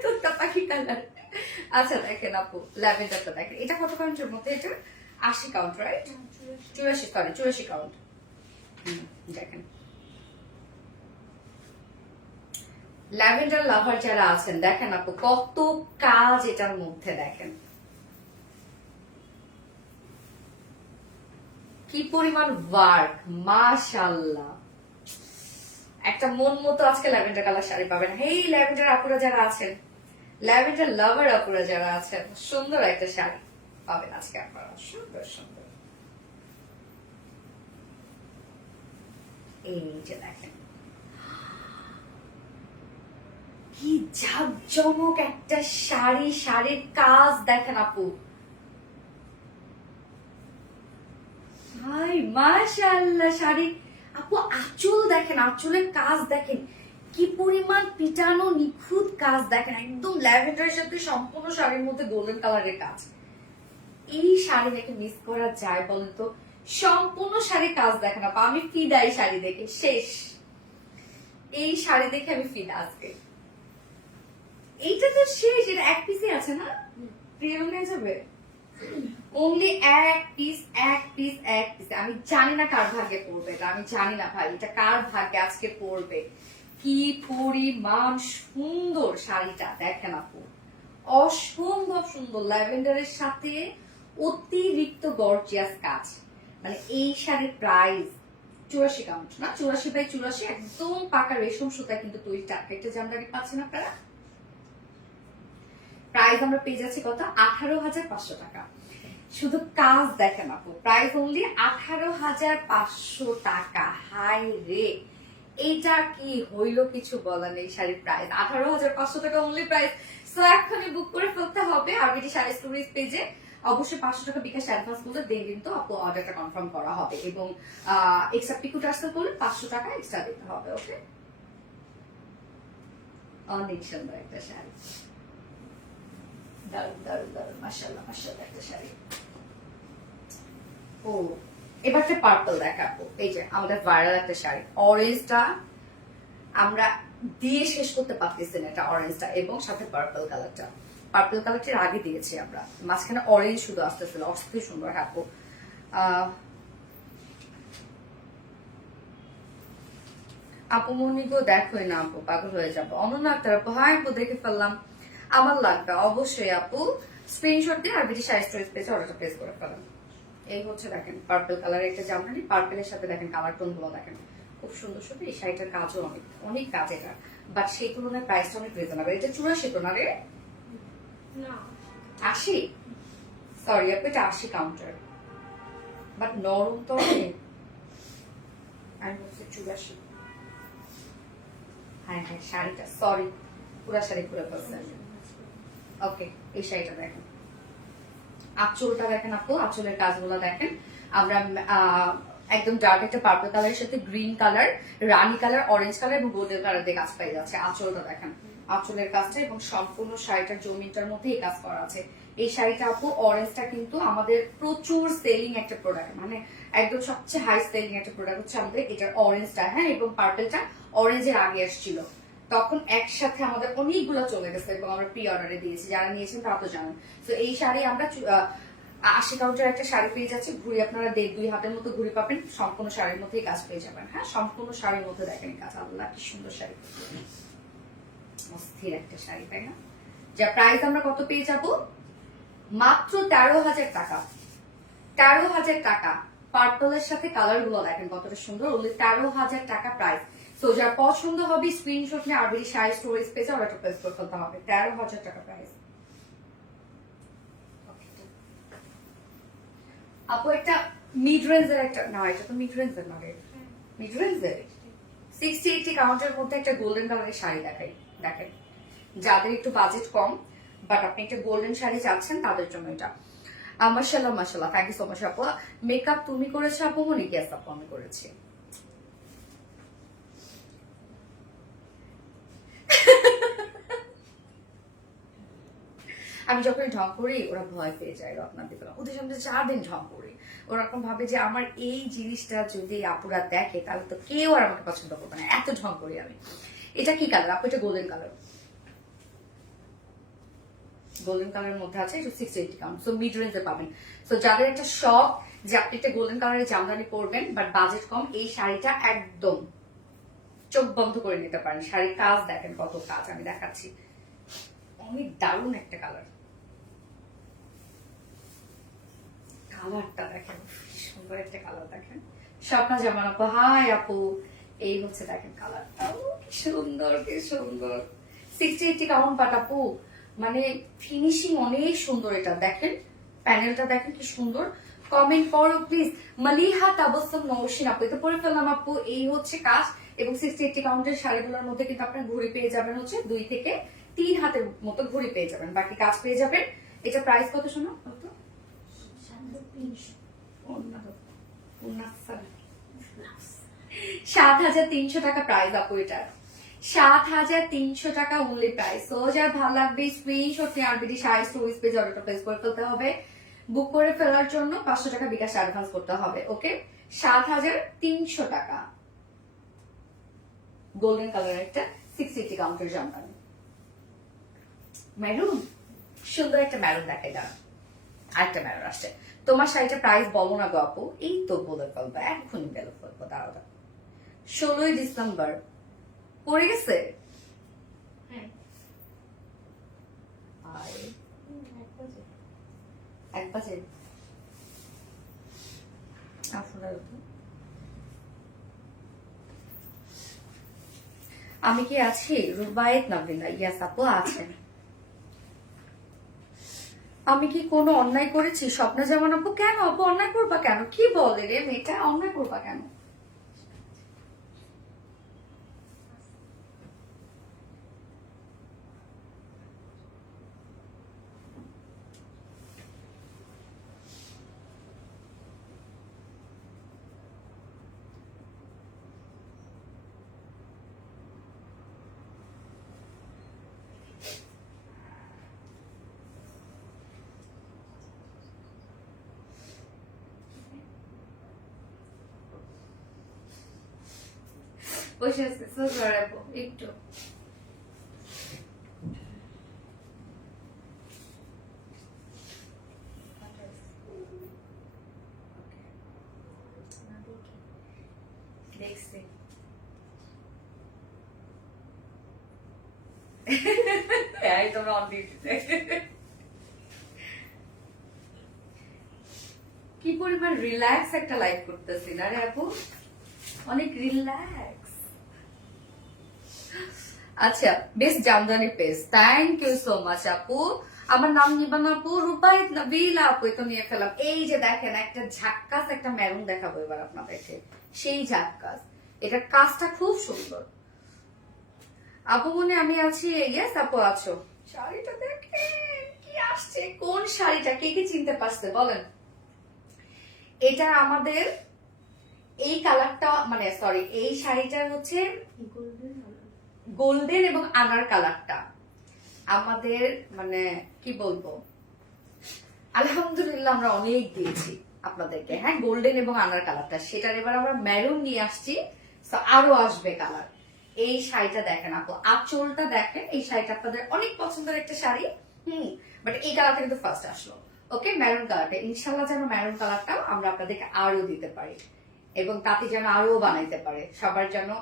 তোতা পাখি কালার। আচ্ছা দেখেন আপু, ল্যাভেন্ডারটা দেখেন। এটা কত কাউন্টের মধ্যে? এটা 80 কাউন্ট, রাইট? 84 কাউন্ট। দেখেন, ল্যাভেন্ডার লাভার যারা আছেন, দেখেন আপু কত কাজ এটার মধ্যে। দেখেন কি পরিমাণ ওয়ার্ক, মাশাআল্লাহ। একটা মন মতো আজকে ল্যাভেন্ডার কালার শাড়ি পাবেন। হেই ল্যাভেন্ডার আপুরা যারা আছেন, ল্যাভেন্ডার লাভার আপুরা যারা আছেন, সুন্দর একটা শাড়ি পাবেন আজকে আপনারা। সুন্দর সুন্দর, এই যে দেখেন কি ঝাঁকজমক একটা শাড়ি, শাড়ির কাজ দেখেন আপু। হাই মাশাআল্লাহ শাড়ি আপু। আঁচল দেখেন, আঁচলের কাজ দেখেন কি পরিমাণ পিটানো নিখুঁত কাজ দেখেন। একদম ল্যাভেন্ডারের সাথে সম্পূর্ণ শাড়ির মধ্যে গোল্ডেন কালারের কাজ। এই শাড়ি দেখে মিস করা যায় বলেন তো? সম্পূর্ণ শাড়ির কাজ দেখেন আপু। আমি ফিদা এই শাড়ি দেখে, শেষ। এই শাড়ি দেখে আমি ফিদা আজকে। এইটা তো শেষ, এটা এক পিসই আছে না? প্রিয় নিয়ে যাবে অনলি এক পিস। আমি জানি না কার ভাগ্যে পড়বে এটা, আমি জানি না ভাই এটা কার ভাগ্যে আজকে পড়বে। কি পরিমাণ সুন্দর শাড়িটা দেখেন আপু, অসম্ভব সুন্দর। ল্যাভেন্ডারের সাথে অতিরিক্ত গর্জিয়াস কাজ। মানে এই শাড়ির প্রাইস 84 কাউন্ট না, 84/84, একদম পাকা রেশম সুতা কিন্তু তৈরি। একটা জামদানি পাচ্ছেন আপনারা। প্রাইস আমরা পেয়ে যাচ্ছি কত? 18,500 টাকা। শুধু কাজ দেখেন আপু, প্রাইস অনলি 18,500 টাকা। হাই রে, এইটা কি হইলো? কিছু বলার নেই। শাড়ির প্রাইস 18,500 টাকা অনলি প্রাইস। সো এখনই বুক করে ফেলতে হবে আরবিটি শাড়ি স্টোরিজ পেজে। অবশ্যই 500 টাকা বিকাশ অ্যাডভান্স করলে দেন কিন্তু আপু অর্ডারটা কনফার্ম করা হবে, এবং এক্সট্রা পিকু টার্সেল করলে 500 টাকা এক্সট্রা দিতে হবে। ওকে, অনেক সুন্দর একটা শাড়ি, দারুন দারুন দারুন, মাশাআল্লাহ মাশাআল্লাহ একটা শাড়ি। ও এবার একটা পার্পল দেখাবো। এই যে আমাদের ভাইরাল একটা শাড়ি, অরেঞ্জটা আমরা দিয়ে শেষ করতে পারতেছি না, এটা অরেঞ্জটা এবং সাথে পার্পল কালারটা। পার্পল কালারটির আগে দিয়েছি আমরা, মাঝখানে অরেঞ্জ শুধু আসতেছিল। অস্থির সুন্দর আপু। আপু মনিকেও দেখোই না আপু, পাগল হয়ে যাবো। অনন্যা আক্তার আপু, হাই আপু দেখে ফেললাম, আমার লাগবে। অবশ্যই আপু স্ক্রিনশট দিয়ে আরবিটি শাড়ি স্টোরেজ পেজে অর্ডারটা প্লেস করে ফেলেন। এই হচ্ছে দেখেন পার্পল কালারের একটা জামদানি, পার্পলের সাথে দেখেন কালার টোন গুলো দেখেন খুব সুন্দর সুন্দর। এই শাড়িটার কাজও অনেক অনেক কাজ এটা, বাট সেই তুলনায় প্রাইসটা অনেক রিজনেবল। এটা 84 তো না রে? না 80, সরি আপু এটা 80 কাউন্টার, বাট নরম তো আমি বলছি 84। হ্যাঁ হ্যাঁ শাড়িটা, সরি পুরা শাড়ি খুলে ফেলছে। ওকে, এই শাড়িটা দেখেন, আঁচলটা দেখেন আপু, আঁচলের কাজগুলো দেখেন। আমরা একদম ডার্ক একটা পার্পল কালারের সাথে গ্রিন কালার, রানী কালার, অরেঞ্জ কালার এবং গোল্ডেন কালার দিয়ে কাজ পাই যাচ্ছে। আঁচলটা দেখেন, আঁচলের কাজটা এবং সম্পূর্ণ শাড়িটার জমিনটার মধ্যে এই কাজ করা আছে। এই শাড়িটা আপু, অরেঞ্জটা কিন্তু আমাদের প্রচুর সেলিং একটা প্রোডাক্ট, মানে একদম সবচেয়ে হাই সেলিং একটা প্রোডাক্ট হচ্ছে আমাদের এটার অরেঞ্জটা। হ্যাঁ, এবং পার্পলটা অরেঞ্জের আগে আসছিল, তখন একসাথে আমাদের অনেকগুলো চলে গেছে এবং আমরা প্রি অর্ডারে দিয়েছি। যারা নিয়েছেন তারা তো জানেন। তো এই শাড়ি আমরা 80 কাউন্টার একটা শাড়ি পেয়ে যাচ্ছে। ঘুরি আপনারা 1.5-2 হাতের মতো ঘুরি পাবেন, সম্পূর্ণ শাড়ির মধ্যেই কাজ পেয়ে যাবেন। হ্যাঁ, সম্পূর্ণ শাড়ির মধ্যে দেখেন কাজ। আল্লাহ কি সুন্দর শাড়ি, অস্থির একটা শাড়ি, তাই না? যা প্রাইস আমরা কত পেয়ে যাব? মাত্র 13,000 টাকা। 13,000 টাকা। পার্পলের সাথে কালার গুলো দেখেন কতটা সুন্দর। ওনলি 13,000 টাকা প্রাইস। তো যার পছন্দ হবে স্ক্রিনশট নিয়ে আরবিটি শাড়ি স্টোরেজ পেজে অর্ডারটা প্লেস করে ফেলতে হবে। 13,000 টাকা প্রাইস। আপু একটা মিড রেঞ্জের একটা, না এটা তো মিড রেঞ্জের না রে, মিড রেঞ্জের 60-80 কাউন্টের মধ্যে একটা গোল্ডেন কালারের শাড়ি দেখাই। দেখেন যাদের একটু বাজেট কম বাট আপনি একটা গোল্ডেন শাড়ি চাচ্ছেন তাদের জন্য এটা। মাশাআল্লাহ মাশাআল্লাহ, থ্যাংক ইউ সো মাচ আপু। মেকআপ তুমি করেছো আপু? মনে কি আপু আমি করেছি। আমি যখন ঢং করি ওরা ভয় পেয়ে যায় রত্না দিকে, ওদের সামনে 4 দিন ঢং করি, ওরকম ভাবে যে আমার এই জিনিসটা যদি আপুরা দেখে তাহলে তো কেউ আর আমাকে পছন্দ করবে না, এত ঢং করি আমি। এটা কি কালার আপু? এটা গোল্ডেন কালার, গোল্ডেন কালারের মধ্যে আছে 680 কাউন্ট, সো মিড রেঞ্জে পাবেন। সো যাদের একটা শখ যে আপনি একটা গোল্ডেন কালারের জামদানি পরবেন বাট বাজেট কম, এই শাড়িটা একদম চোখ বন্ধ করে নিতে পারেন। শাড়ির কাজ দেখেন কত কাজ, আমি দেখাচ্ছি, অনেক দারুণ একটা কালার। কালারটা দেখেন, সুন্দর একটা কালার দেখেন। স্বপ্না জামান আপু, হাই আপু। এই হচ্ছে দেখেন কালারটা, কি সুন্দর কি সুন্দর। 680 কাউন্ট বাট আপু, মানে ফিনিশিং অনেক সুন্দর। এটা দেখেন, প্যানেলটা দেখেন কি সুন্দর। কমেন্ট করো প্লিজ। মালিহা তাবাসসুম নওশিন আপু, এটা পরে ফেললাম আপু। এই হচ্ছে কাজ, এবং 680 কাউন্টের শাড়িগুলোর মধ্যে কিন্তু আপনার ঘড়ি পেয়ে যাবেন হচ্ছে 2 থেকে 3 হাতের মতো ঘড়ি পেয়ে যাবেন, বাকি কাজ পেয়ে যাবেন। এটা প্রাইস কত শোনো? 7,300 টাকা প্রাইস আপু, এটা 7,300 টাকা অনলি প্রাইস। তো যার ভালো লাগবে স্ক্রিনশট নিয়ে আরবিডি শাড়ি স্টোরিজ পেজ অর্ডারটা প্লেস করে ফেলতে হবে। বুক করে ফেলার জন্য 500 টাকা বিকাশ অ্যাডভান্স করতে হবে। ওকে, 7,300 টাকা। গোল্ডেন কালার একটা 680 কাউন্টার জামদানি, মেরুন, সুন্দর একটা মেরুন দেখাই। দাঁড়া, আরেকটা মেরুন আসছে। তোমার শাড়িটা প্রাইস বলো না গো আপু। এই তো বলে ফেলবো, এখনই বলে ফেলবো, দাঁড়াও। 16ই ডিসেম্বর পড়ে গেছে। এক বাজে আমি কি আছি? রুবায়েত নাবিলা, ইয়াস আপু আছেন। আমি কি কোনো অন্যায় করেছি? স্বপ্না জামান আপু, কেন আপু অন্যায় করবা কেন? কি বলে রে মেয়েটা, অন্যায় করবা কেন? বসে আছে একটু। দেখছি তোমরা অন ডিউটিতে কি পরিমাণ রিল্যাক্স একটা লাইফ করতেছি না রে আপু, অনেক রিল্যাক্স। আচ্ছা, best Jamdani page, thank you so much আপু। আমার নাম নিবান আপু, রুবায়েত নাবিলা আপু, তো নিয়ে ফেলাম। এই যে দেখেন একটা ঝাক্কাস একটা মেরুন দেখাবো এবার আপনাদেরকে, সেই ঝাক্কাস। এটার কাজটা খুব সুন্দর। আপু মনে আমি আছি, ইয়েস আপু আছো। শাড়িটা দেখেন কি আসছে, কোন শাড়িটা কে কে চিনতে পারছে বলেন? এটা আমাদের এই কালারটা, মানে সরি, এই শাড়িটার হচ্ছে গোল্ডেন এবং আনার কালারটা আমাদের, মানে কি বলবো, আলহামদুলিল্লাহ আমরা অনেক দিয়েছি আপনাদেরকে। হ্যাঁ, গোল্ডেন এবং আনার কালারটা, সেটার এবার আমরা মেরুন নিয়ে আসছি, আরো আসবে কালার। এই শাড়িটা দেখেন আপু, আঁচলটা দেখেন। এই শাড়িটা আপনাদের অনেক পছন্দের একটা শাড়ি, বাট এই কালারটা কিন্তু ফার্স্ট আসলো। ওকে, মেরুন কালারটা ইনশাল্লাহ যেন মেরুন কালারটাও আমরা আপনাদেরকে আরো দিতে পারি, এবং তাঁতি যেন আরো বানাইতে পারে সবার জন্য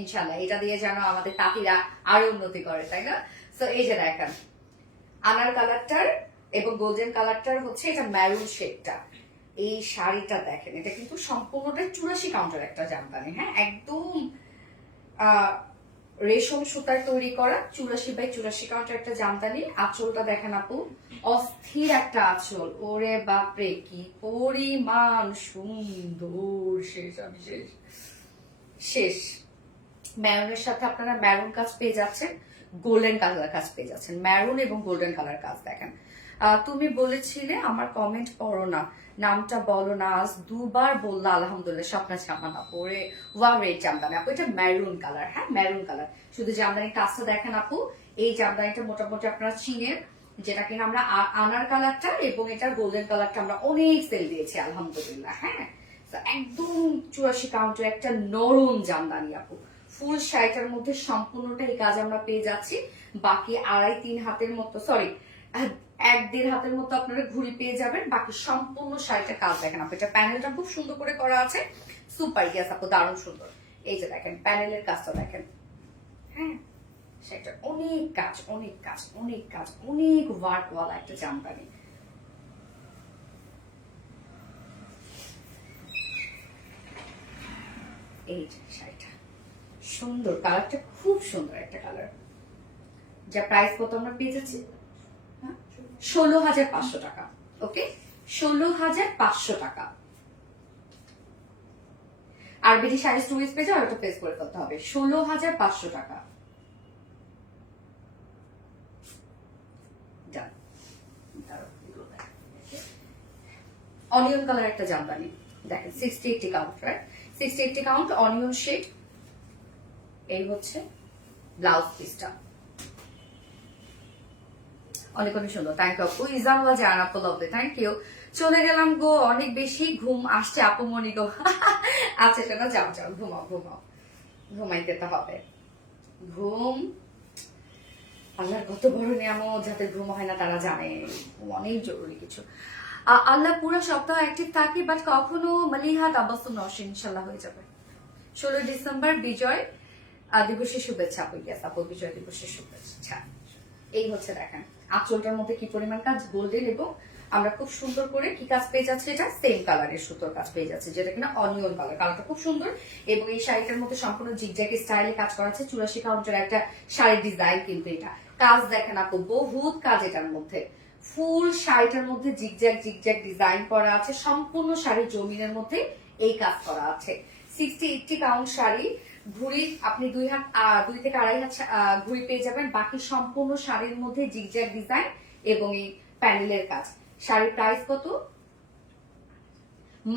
ইনশাল্লাহ। এটা দিয়ে যেন আমাদের তাঁতিরা আরো উন্নতি করে, তাই না? তো এই যে দেখেন আনার কালারটার এবং গোল্ডেন কালারটার হচ্ছে এটা মেরুন শেডটা। এই শাড়িটা দেখেন, এটা কিন্তু সম্পূর্ণটা 84 কাউন্টার একটা জামদানি। হ্যাঁ, একদম রেশম সুতার তৈরি করা 84/84 কাউন্টার একটা জামদানি। আঁচলটা দেখেন আপু, অস্থির একটা আঁচল, ওরে বাপরে কি পরিমাণ সুন্দর। শেষ, আমি শেষ শেষ। মেরুনের সাথে আপনারা মেরুন কাজ পেয়ে যাচ্ছেন, গোল্ডেন কালার কাজ পেয়ে যাচ্ছেন, ম্যারুন এবং গোল্ডেন কালার কাজ দেখেন। তুমি বলেছিলে আমার কমেন্ট পড়ো না, নামটা বলো না, আজ দুবার বললা, আলহামদুলিল্লাহ স্বপ্না জামানা পরে ওয়াও রেড জামদানি আপু, এটা ম্যারুন কালার, হ্যাঁ ম্যারুন কালার। শুধু জামদানি কাজটা দেখেন আপু, এই জামদানিটা মোটামুটি আপনারা চিনেন, যেটা কিনা আমরা আনার কালারটা এবং এটার গোল্ডেন কালারটা আমরা অনেক সেল দিয়েছি আলহামদুলিল্লাহ। হ্যাঁ, একদম 84 কাউন্টের একটা নরম জামদানি আপু, ফুল শাড়িটার মধ্যে সম্পূর্ণটা এই কাজ আমরা পেয়ে যাচ্ছি। বাকি 2.5-3 হাতের মতো, সরি 1-1.5 হাতের মতো আপনারা ঘুড়ি পেয়ে যাবেন, বাকি সম্পূর্ণ শাড়িটা কাজ দেখেন আপু। এটা প্যানেলটা খুব সুন্দর করে করা আছে, সুপার ইয়াস আপু, দারুণ সুন্দর। এই যে দেখেন প্যানেলের কাজটা দেখেন, হ্যাঁ সেটা অনেক কাজ, অনেক কাজ, অনেক কাজ, অনেক ওয়ার্ক ওয়ালা একটা জামদানি। এই যে শাড়িটা সুন্দর, কালারটা খুব সুন্দর একটা কালার। যা প্রাইস কত আমরা পেয়ে যাচ্ছি, 16,500 টাকা। ওকে, 16,500 টাকা। আর বেশি শাড়ি স্টোরেজ পেয়ে যাও, ওটা পেস করে ফেলতে হবে, 16,500 টাকা। অনিয়ন কালার একটা জামদানি দেখেন, 60-80 count, right, 60-80 count onion shade. এই হচ্ছে ব্লাউজ পিসটা, অনেক অনেক সুন্দর। থ্যাংক ইউ আপু, ইজানুল্লাহ জান আপু, লাভলি, থ্যাংক ইউ। চলে গেলাম গো, অনেক বেশি ঘুম আসছে আপু মনি গো। আচ্ছা সেটা যাও যাও, ঘুমাও ঘুমাও, ঘুমাইতে তো হবে। ঘুম আল্লাহর কত বড় নিয়ামত, যাদের ঘুম হয় না তারা জানে অনেক জরুরি কিছু। আল্লাহ পুরো সপ্তাহ অ্যাক্টিভ থাকি, বাট কখনো মালিহা তাবাসসুম নসে, ইনশাল্লাহ হয়ে যাবে। 16 ডিসেম্বর বিজয় দিবসের শুভেচ্ছা আপু, ইয়েস আপু, বিজয় দিবসের শুভেচ্ছা। এই হচ্ছে দেখেন আঁচলটার মধ্যে কি পরিমাণ কাজ, গোল্ডেন, এবং আমরা খুব সুন্দর করে কি কাজ পেয়ে যাচ্ছে, এটা সেম কালারের সুতোর কাজ পেয়ে যাচ্ছে, যেটা কিনা অনিয়ন কালার, কালারটা খুব সুন্দর। এবং এই শাড়িটার মধ্যে সম্পূর্ণ জিগজ্যাগ স্টাইলে কাজ করা আছে, 84 কাউন্টের একটা শাড়ির ডিজাইন, কিন্তু এটা কাজ দেখেন আপু, বহুত কাজ এটার মধ্যে। ফুল শাড়িটার মধ্যে জিগজ্যাগ জিগজ্যাগ ডিজাইন করা আছে, সম্পূর্ণ শাড়ির জমিনের মধ্যে এই কাজ করা আছে। 60-80 কাউন্ট শাড়ি, ঘুড়ি আপনি 2 থেকে 2.5 হাত ঘুড়ি পেয়ে যাবেন, বাকি সম্পূর্ণ শাড়ির মধ্যে জিগজ্যাগ ডিজাইন এবং এই প্যানেলের কাজ। শাড়ির প্রাইস কত,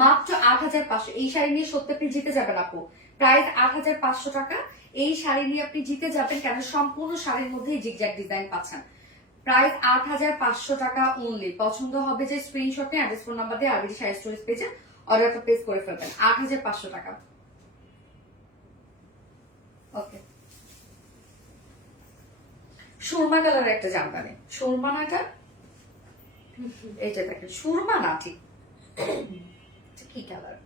মাত্র 8,500। এই শাড়ি নিয়ে সত্যি আপনি জিতে যাবেন আপু, প্রাইস 8,500 টাকা। এই শাড়ি নিয়ে আপনি জিতে যাবেন, কেন সম্পূর্ণ শাড়ির মধ্যে জিগজ্যাগ ডিজাইন পাচ্ছেন। প্রাইস 8,500 টাকা অনলি। পছন্দ হবে যে স্ক্রিনশটে অ্যাড্রেস ফোন নাম্বার দিয়ে আরবিডি শাড়ি স্টোরেজ পেজে অর্ডারটা প্লেস করে ফেলবেন, 8,500 টাকা। ওকে, সুরমা কালারের একটা জামদানি, সুরমা না এটা, এইটা দেখেন সুরমা না, ঠিক কি কালার,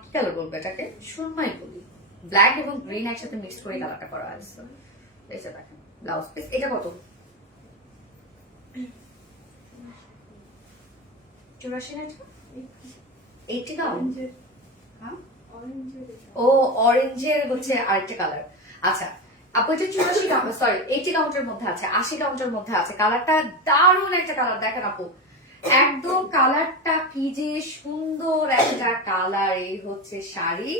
কি কালার বলবো এটাকে, সুরমাই বলি, ব্ল্যাক এবং গ্রিন একসাথে মিক্স করে কালারটা করা আছে। এই যে দেখেন ব্লাউজ পিস, এটা কত, 84 না, 80 কাউন্ট। ও অরেঞ্জের হচ্ছে আরেকটা কালার। আচ্ছা আপু, এটা 84 কাউন্ট, সরি 80 কাউন্টের মধ্যে আছে, 80 কাউন্টের মধ্যে আছে। কালারটা দারুণ একটা কালার দেখেন আপু, একদম কালারটা কি যে সুন্দর একটা কালার। এই হচ্ছে শাড়ি,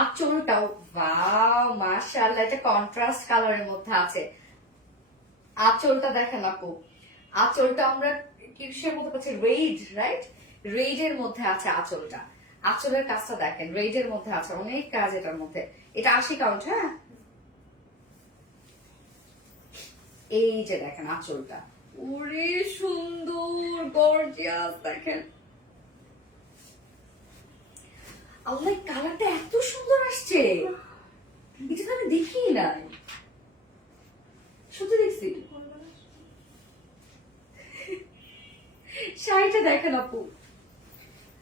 আঁচলটাও ওয়াও মাশাআল্লাহ, এটা কন্ট্রাস্ট কালারের মধ্যে আছে। আঁচলটা দেখেন আপু, আঁচলটা আমরা কিসের মধ্যে পাচ্ছি, রেড, রাইট, রেডের মধ্যে আছে আঁচলটা। আঁচলের কাজটা দেখেন, রেডের মধ্যে আছে, অনেক কাজ এটার মধ্যে। এটা 80 কাউন্ট। হ্যাঁ, এই যে দেখেন আঁচলটা, ওরে সুন্দর গর্জিয়াস দেখেন। আল্লাহ, কালারটা এত সুন্দর আসছে, এটা তো আমি দেখি নাই, সত্যি দেখছি। শাড়িটা দেখেন আপু,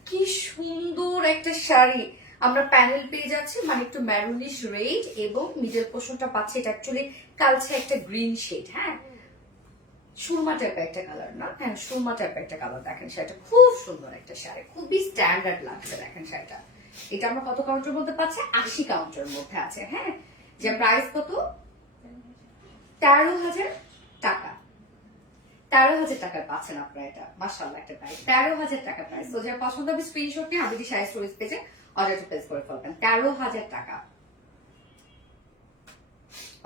কি সুন্দর একটা শাড়ি। আমরা প্যানেল পেয়ে যাচ্ছি, মানে একটু ম্যারুনিশ রেড, এবং মিডল পোর্শনটা পাচ্ছি, এটা অ্যাকচুয়ালি কালচে একটা গ্রিন শেড। হ্যাঁ, সুরমা টাইপের একটা কালার না, হ্যাঁ সুরমা টাইপের একটা কালার। দেখেন শাড়িটা খুব সুন্দর একটা শাড়ি, খুবই স্ট্যান্ডার্ড লাগছে। দেখেন শাড়িটা, এটা আমরা কত কাউন্টের মধ্যে পাচ্ছি, 80 কাউন্টের মধ্যে আছে। হ্যাঁ, যে প্রাইস কত, 13,000 টাকা, 13,000 টাকায় পাচ্ছেন আপনারা এটা। মাশাআল্লাহ, একটা প্রাইস 13,000 টাকা প্রাইস। তো যার পছন্দ হবে স্ক্রিনশট নিয়ে আরবিডি শাড়ি স্টোরেজ পেজে অর্ডারটা প্লেস করে ফেলবেন। 13,000 টাকা।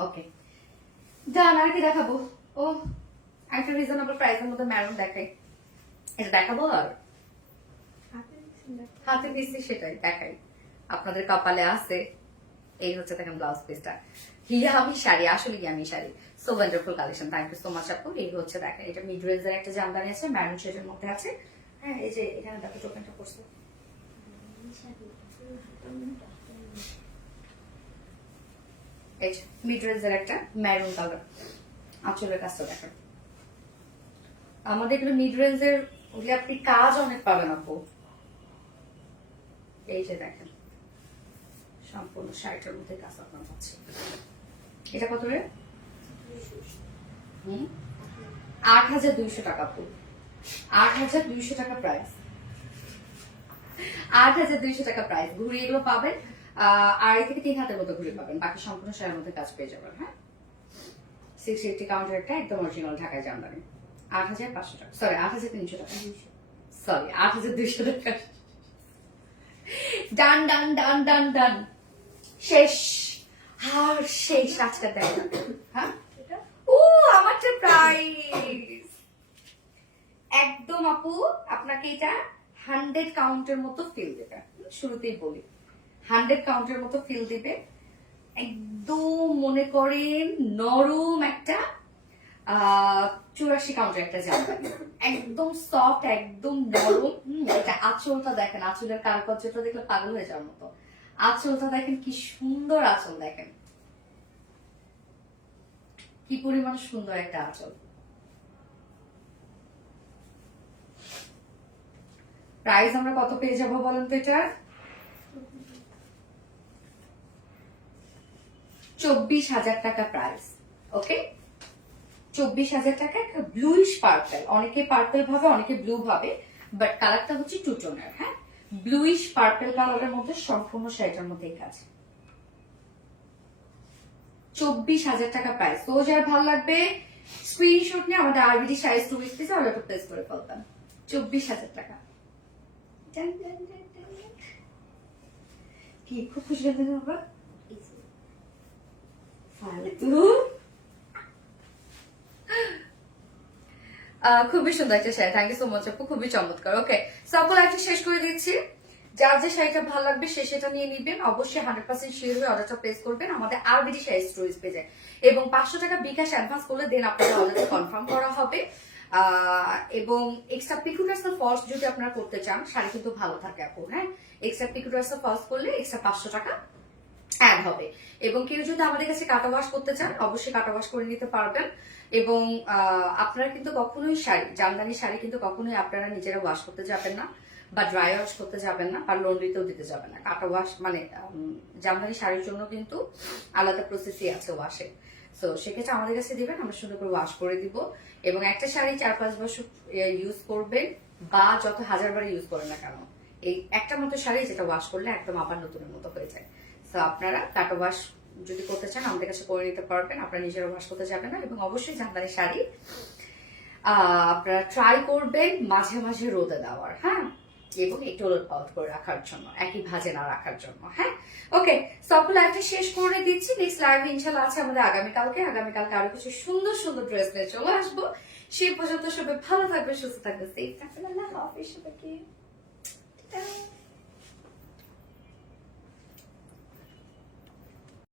ওকে ডান। আর কি দেখাবো? ও একটা রিজনেবল প্রাইসের মধ্যে ম্যারুন দেখাই। এটা দেখাবো আর হাতে দিচ্ছি সেটাই দেখাই। আপনাদের কপালে আছে। এই হচ্ছে দেখেন ব্লাউজ পিসটা। ইয়ামি শাড়ি, আসলে yummy sari. So wonderful collection. Thank you so much আপু। এই হচ্ছে দেখেন, এটা মিড রেঞ্জের একটা জামদানি আছে, ম্যারুন শেডের মধ্যে আছে। হ্যাঁ এই যে এখানে দেখো টোকেনটা করছে। এই যে মিড রেঞ্জের একটা ম্যারুন কালার। আঁচলের কাজটা দেখেন। আমাদের এগুলো মিড রেঞ্জের, ওগুলো আপনি কাজ অনেক পাবেন আপু। এই যে দেখেন সম্পূর্ণ শাড়িটার মধ্যে কাজ আপনার পাচ্ছে। এটা কত রে? 8,200 টাকা আপু। 8,200 টাকা প্রাইস। 8,200 টাকা প্রাইস। ঘুরি এগুলো পাবেন 2.5 থেকে 3 হাতের মতো ঘুরে পাবেন। বাকি সম্পূর্ণ শাড়ির মধ্যে কাজ পেয়ে যাবেন। হ্যাঁ 680 কাউন্টার একটা একদম অরিজিনাল ঢাকায় জামদানি। 8,500 টাকা, সরি 8,300 টাকা, সরি 8,200 টাকা। ডান ডান ডান ডান ডান। শেষ। আর শেষ আজকে দেয় না। হ্যাঁ ও আমারটা প্রাইস একদম আপু আপনাকে এটা 100 কাউন্টের মতো ফিল দেবে। শুরুতেই বলি 100 কাউন্টের মতো ফিল দিবে। একদম মনে করেন নরম একটা 84 কাউন্টের একটা জামদানি, একদম সফট, একদম নরম। এটা আঁচলটা দেখেন, আঁচলের কারুকার্যটা দেখলে পাগল হয়ে যাওয়ার মতো। আঁচলটা দেখেন কি সুন্দর আঁচল, দেখেন কি পরিমাণ সুন্দর একটা আঁচল। প্রাইস আমরা কত পেয়ে যাবো বলেন তো? এটা 24,000 টাকা প্রাইস। ওকে 24,000 টাকা। একটা ব্লুইশ পার্পল, অনেকে পার্পল ভাবে অনেকে ব্লু ভাবে, বাট কালারটা হচ্ছে টু টোনের। হ্যাঁ ব্লুইশ পার্পল কালারের মধ্যে সম্পূর্ণ শাড়িটার মধ্যে কাজ। 24,000 টাকা প্রাইস। তো যার ভালো লাগবে স্ক্রিনশট নিয়ে আমাদের আরবিডি শাড়ি স্টোরিজ পিসে অর্ডারটা প্লেস করে ফেলবেন। 24,000 টাকা। কি খুব খুশি লাগছে বাবা? খুবই সুন্দর একটা sari. Thank you so much আপু, খুবই চমৎকার। ওকে সকল একটা শেষ করে দিচ্ছি। যার যে শাড়িটা ভালো লাগবে সে সেটা নিয়ে নিবেন। অবশ্যই 100% শিওর হয়ে অর্ডারটা প্লেস করবেন আমাদের আরবিডি শাড়ি স্টোরেজ পেজে, এবং 500 টাকা বিকাশ অ্যাডভান্স করলে দেন আপনাদের অর্ডারটা কনফার্ম করা হবে। এবং এক্সট্রা পিকুটার্সাল ফলস যদি আপনারা করতে চান, শাড়ি কিন্তু ভালো থাকে আপু। হ্যাঁ এক্সট্রা পিকুটার্সাল ফলস করলে এক্সট্রা 500 টাকা অ্যাড হবে। এবং কেউ যদি আমাদের কাছে কাটা ওয়াশ করতে চান অবশ্যই কাটা ওয়াশ করে নিতে পারবেন। এবং আপনারা কিন্তু কখনোই শাড়ি, জামদানি শাড়ি কিন্তু কখনোই আপনারা নিজেরা ওয়াশ করতে যাবেন না, বা ড্রাই ওয়াশ করতে যাবেন না, বা লন্ড্রিতেও দিতে যাবেন না। কাটা ওয়াশ মানে জামদানি শাড়ির জন্য কিন্তু আলাদা প্রসেসই আছে ওয়াশে। সো সেক্ষেত্রে আমাদের কাছে দিবেন, আমরা সুন্দর করে ওয়াশ করে দিব। এবং একটা শাড়ি 4-5 বছর ইউজ করবেন, বা যত হাজারবার ইউজ করেন না কেন, এই একটা মতো শাড়ি যেটা ওয়াশ করলে একদম আবার নতুনের মতো হয়ে যায়। তো আপনারা কাটা ওয়াশ যদি করতে চান আমাদের কাছে করে নিতে পারবেন, আপনারা নিজেরা ওয়াশ করতে যাবেন না। এবং অবশ্যই জামদানি শাড়ি আপনারা ট্রাই করবেন মাঝে মাঝে রোদে দেওয়ার। হ্যাঁ এবং একটু ওলট পালট করে রাখার জন্য, একই ভাজে না রাখার জন্য। হ্যাঁ ওকে সকল লাইভটা শেষ করে দিচ্ছি। নেক্সট লাইভ ইনশাল্লাহ আছে আমাদের আগামীকালকে। আগামীকালকে আরো কিছু সুন্দর সুন্দর ড্রেস নিয়ে চলে আসবো। সেই পর্যন্ত সবাই ভালো থাকবে, সুস্থ থাকবে, সেফ থাকবেন। আল্লাহ হাফেজ সবাইকে।